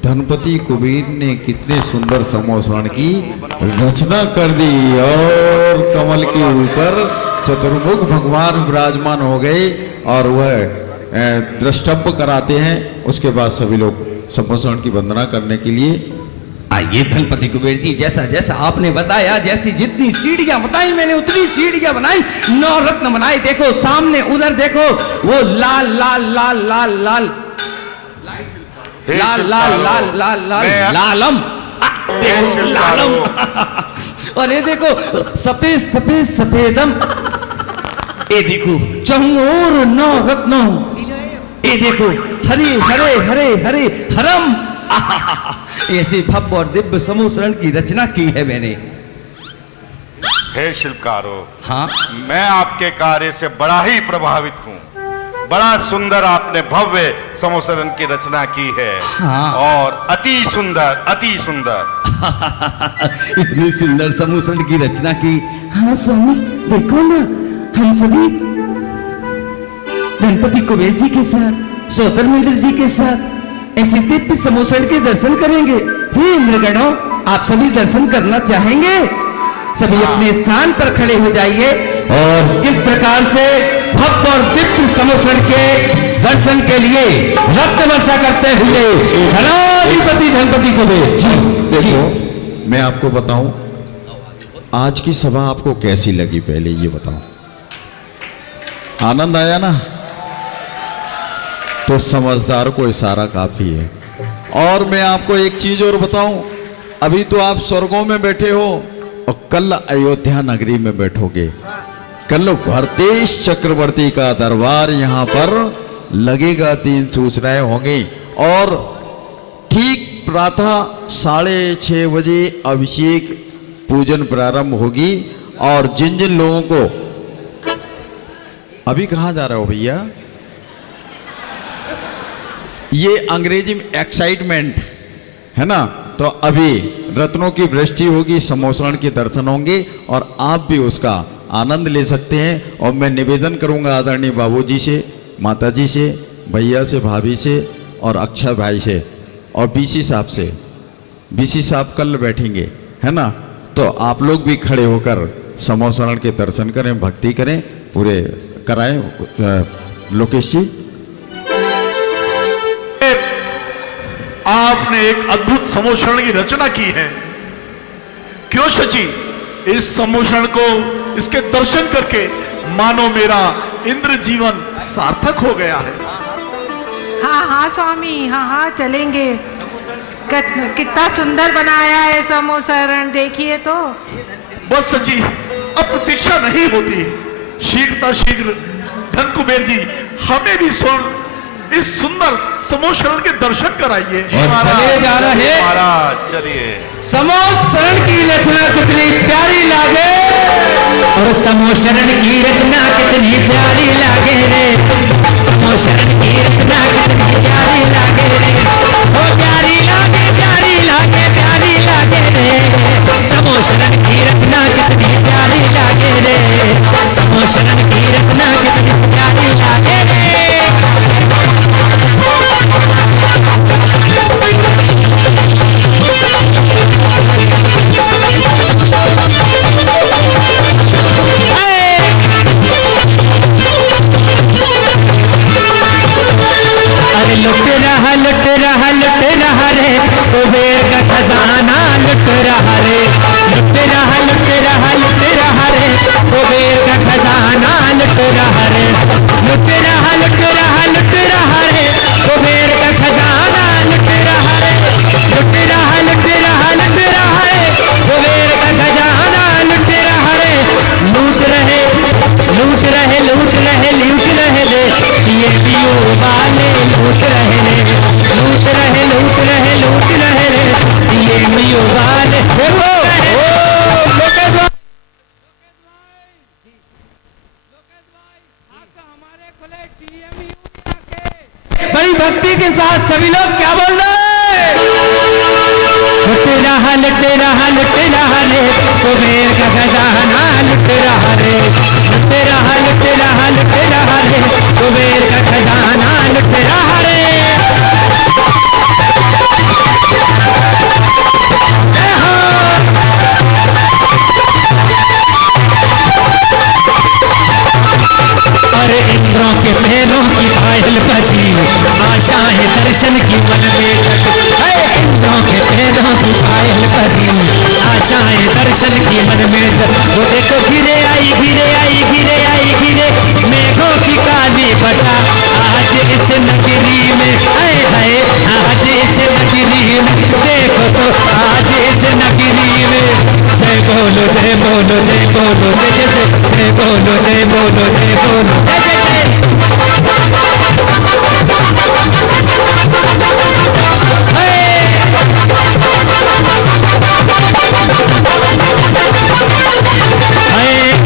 धनपति कुबेर ने कितने सुंदर समोसरण की रचना कर दी और कमल के ऊपर चतुर्मुख भगवान विराजमान हो गए और वह द्रष्टव्य कराते हैं। उसके बाद सभी लोग समोसरण की वंदना करने के लिए आइए। धनपति कुबेर जी, जैसा जैसा आपने बताया, जैसी जितनी सीढ़ियां बताई मैंने उतनी सीढ़ियां बनाई, 9 रत्न बनाए। देखो सामने उधर देखो, वो लाल लाल लाल लाल लाल लाल लाल लाल लाल लाल लालम, देखो लालम। और ये देखो सफेद सफेद सफेदम, ये देखो चहुओर 9 रत्नों, ये देखो हरे हरे हरे हरे हरम। ऐसे भव्य और दिव्य समूसरण की रचना की है मैंने। हे शिल्पकारों, हाँ, मैं आपके कार्य से बड़ा ही प्रभावित हूँ। बड़ा सुंदर आपने भव्य समोसरण की रचना की है। हाँ। और अति सुंदर, अति सुंदर। इतनी सुंदर समूसरण की रचना की। हाँ स्वामी, देखो ना, हम सभी धनपति कुबेर जी के साथ, सौतरमिंद्र जी के साथ ऐसे दिव्य समोसरण के दर्शन करेंगे। हे इंद्रगणों, आप सभी दर्शन करना चाहेंगे? सभी अपने स्थान पर खड़े हो जाइए और किस प्रकार से भव्य और दिव्य समोसरण के दर्शन के लिए रत्न वर्षा करते हुए धनाधिपति धनपति कुबेर जी। देखो, मैं आपको बताऊं, आज की सभा आपको कैसी लगी, पहले ये बताओ। आनंद आया ना? तो समझदार को इशारा काफी है। और मैं आपको एक चीज और बताऊं, अभी तो आप स्वर्गों में बैठे हो और कल अयोध्या नगरी में बैठोगे। कल भरतेश चक्रवर्ती का दरबार यहाँ पर लगेगा, 3 सूचनाएं होंगी और ठीक प्रातः 6:30 बजे अभिषेक पूजन प्रारंभ होगी। और जिन जिन लोगों को अभी कहाँ जा रहे हो भैया, ये अंग्रेजी में एक्साइटमेंट है ना, तो अभी रत्नों की वृष्टि होगी, समोसरण के दर्शन होंगे और आप भी उसका आनंद ले सकते हैं। और मैं निवेदन करूंगा आदरणीय बाबूजी से, माताजी से, भैया से, भाभी से और अक्षय भाई से और बीसी साहब से। बीसी साहब कल बैठेंगे है ना, तो आप लोग भी खड़े होकर समोसरण के दर्शन करें, भक्ति करें, पूरे कराएं। लोकेश जी आपने एक अद्भुत समोषण की रचना की है। क्यों शची, इस समोषण को, इसके दर्शन करके मानो मेरा इंद्र जीवन सार्थक हो गया है। हाँ हाँ स्वामी, हाँ हाँ चलेंगे। कितना सुंदर बनाया है समोसरण, देखिए तो। बस सची, अब प्रतीक्षा नहीं होती, शीघ्र धन कुबेर जी हमें भी इस सुंदर समोसरण के दर्शन कराइए। चले जा रहे महाराज, चलिए। समोसरण की रचना कितनी प्यारी लागे, और समोसरण की रचना कितनी प्यारी लागे रे, समोसरण की रचना कितनी प्यारी लागे रे, ओ प्यारी लागे, प्यारी लागे, प्यारी लागे रे, समोसरण की रचना कितनी प्यारी लागे रे, समोसरण की रचना कितनी प्यारी लागे रे। अरे लुट रहा रे कुबेर का खजाना, लुट रहा रे, लुट रहा रे कुबेर का खजाना, लुट रहा रे, लुट रहा रे कुबेर का खजाना, लुट रहा रे, लुट रहा रे कुबेर का खजाना, लुट रहा रे, लूट रहे रे, ये पियो वाले लूट रहे रे, लूट रहे रे, ये पियो वाले। बड़ी भक्ति के साथ सभी लोग क्या बोल रहे हैं? लुट रहा रे कुबेर का खजाना, लुट रहा रे, लुट रहा रे कुबेर का खजाना, लुट रहा रे। अरे इंद्रों के पैरों की पायल बजी, आशाएं दर्शन की मन में जगी, इंद्रों के पैरों की पायल बजी, आशाएं दर्शन की मन में जगी। वो देखो घिरे आई मेघों की काली बटा, आज इस नगरी में आए, आज इस नगरी में देखो तो, आज इस नगरी में जय बोलो, जय बोलो, जय बोलो, जय जय बोलो, जय बोलो, जय बोलो, जय जय।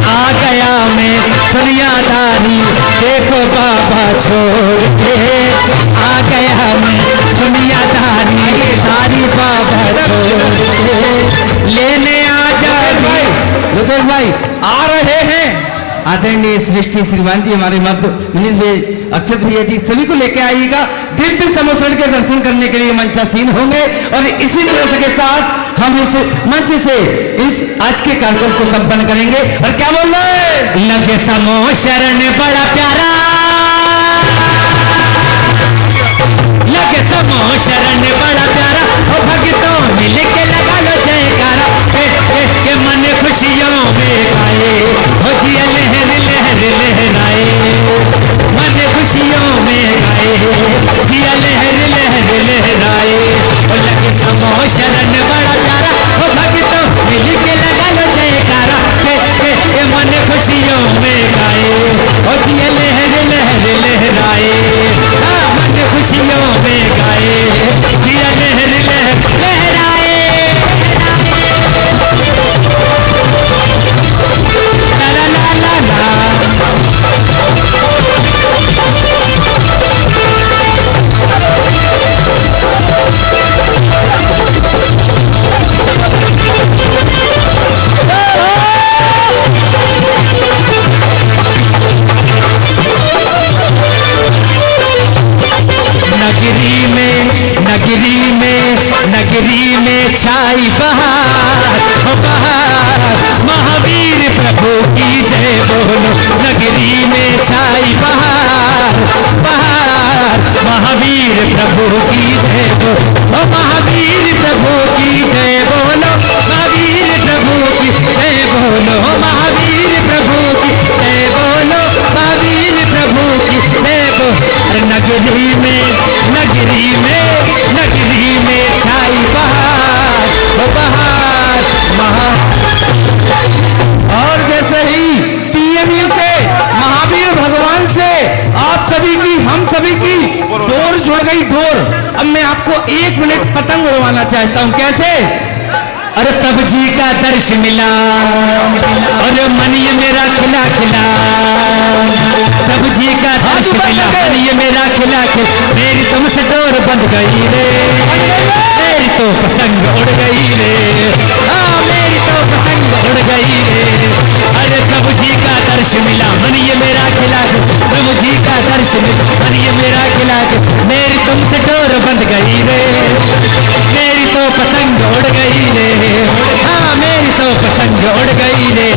आ गया मैं दुनियादारी, देखो बाबा छोड़ के, आ गया मैं दुनियादारी सारी, बाबा छोड़ के लेने आ जाए। लोकेश भाई आ रहे हैं, आदरणीय सृष्टि श्रीमान जी, हमारे मनीष भाई, अक्षत भैया जी, सभी को लेके आइएगा। दिव्य समोसरण के दर्शन करने के लिए मंचासीन होंगे, और इसी तरह के साथ हम इस मंच से इस आज के कार्यक्रम को संपन्न करेंगे। और क्या बोल रहे हैं? लगे समोसरण बड़ा प्यारा, लगे समोसरण बड़ा प्यारा, ओ भक्तों मिल के लगा लो जयकारा, के मन खुशियों में गाए, हो जिया लहर लहर लहराए, मन खुशियों में गाए, जिया लहर लहर लहराए, ओ लगे समोसरण बड़ा प्यारा, ओ भक्तों मिल के लगा लो जयकारा, के मन खुशियों में गाए, ओ जिया लहर लहर लहराए, मन खुशियों में गाए, जिया लहर लहर लहराए। ला ला ला ला नगरी में छाई बहार, महावीर प्रभु की जय बोलो, नगरी में छाई बहार, महावीर प्रभु की जय बोलो, ओ महावीर प्रभु की जय बोलो, महावीर प्रभु की जय बोलो, महावीर प्रभु की जय बोलो, महावीर प्रभु की जय बोलो। नगरी में नगरी में नगरी में छाई बहार, ओ बहार महा। और जैसे ही टीएमयू के महावीर भगवान से आप सभी की, हम सभी की डोर जुड़ गई, डोर। अब मैं आपको 1 मिनट पतंग उड़वाना चाहता हूं। कैसे? अरे प्रभु जी का दर्शन मिला और मन ये मेरा खिला खिला, प्रभु जी का दर्शन मिला मन ये मेरा खिला खिला। मेरी तुमसे डोर बंध गई रे, मेरी तो पतंग उड़ गई रे, हाँ मेरी तो पतंग उड़ गई रे। अरे प्रभु जी का दर्शन मिला मन ये मेरा खिला के, प्रभु जी का दर्शन मिला मन ये मेरा खिला के। मेरी तुमसे डोर बंध गई रे, मेरी तो पतंग उड़ गई रे, हाँ मेरी तो पतंग उड़ गई रे।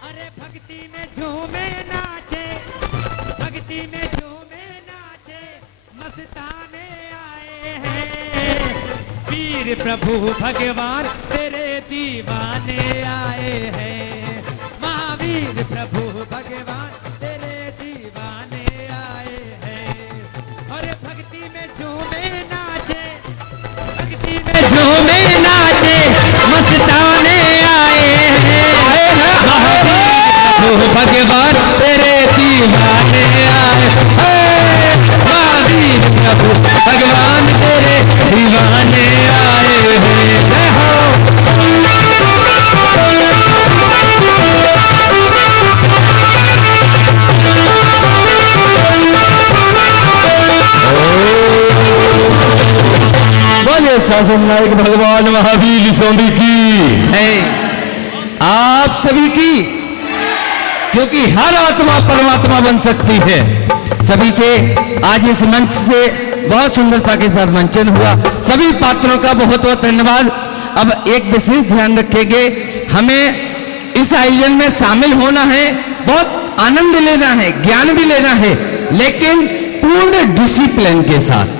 अरे भक्ति में झूमे नाचे, भक्ति में झूमे नाचे, मस्ताने आए हैं। वीर प्रभु भगवान तेरे दीवाने आए हैं, महावीर प्रभु भगवान तेरे दीवाने आए हैं। अरे भक्ति में झूमे नाचे, भक्ति में झूमे नाचे मस्ताने आए हैं, प्रभु भगवान तेरे दीवाने आए हैं, महावीर प्रभु भगवान तेरे दीवाने आए हैं। जय हो। बोले शासन नायक भगवान महावीर स्वामी की जय। आप सभी की, क्योंकि हर आत्मा परमात्मा बन सकती है। सभी से आज इस मंच से बहुत सुंदरता के साथ मंचन हुआ। सभी पात्रों का बहुत बहुत धन्यवाद। अब एक विशेष ध्यान रखेंगे, हमें इस आयोजन में शामिल होना है, बहुत आनंद लेना है, ज्ञान भी लेना है, लेकिन पूर्ण डिसिप्लिन के साथ।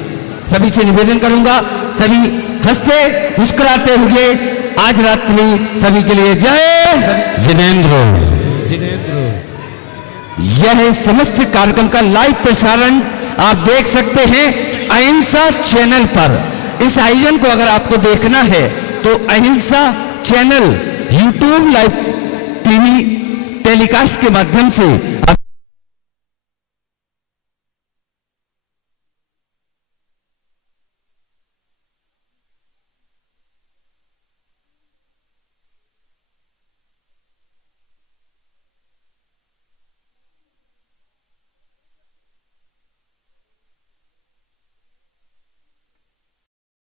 सभी से निवेदन करूंगा, सभी हंसते मुस्कुराते हुए आज रात्रि सभी के लिए जय जिनेंद्र। यह समस्त कार्यक्रम का लाइव प्रसारण आप देख सकते हैं अहिंसा चैनल पर। इस आयोजन को अगर आपको देखना है तो अहिंसा channel YouTube live TV telecast के माध्यम से आप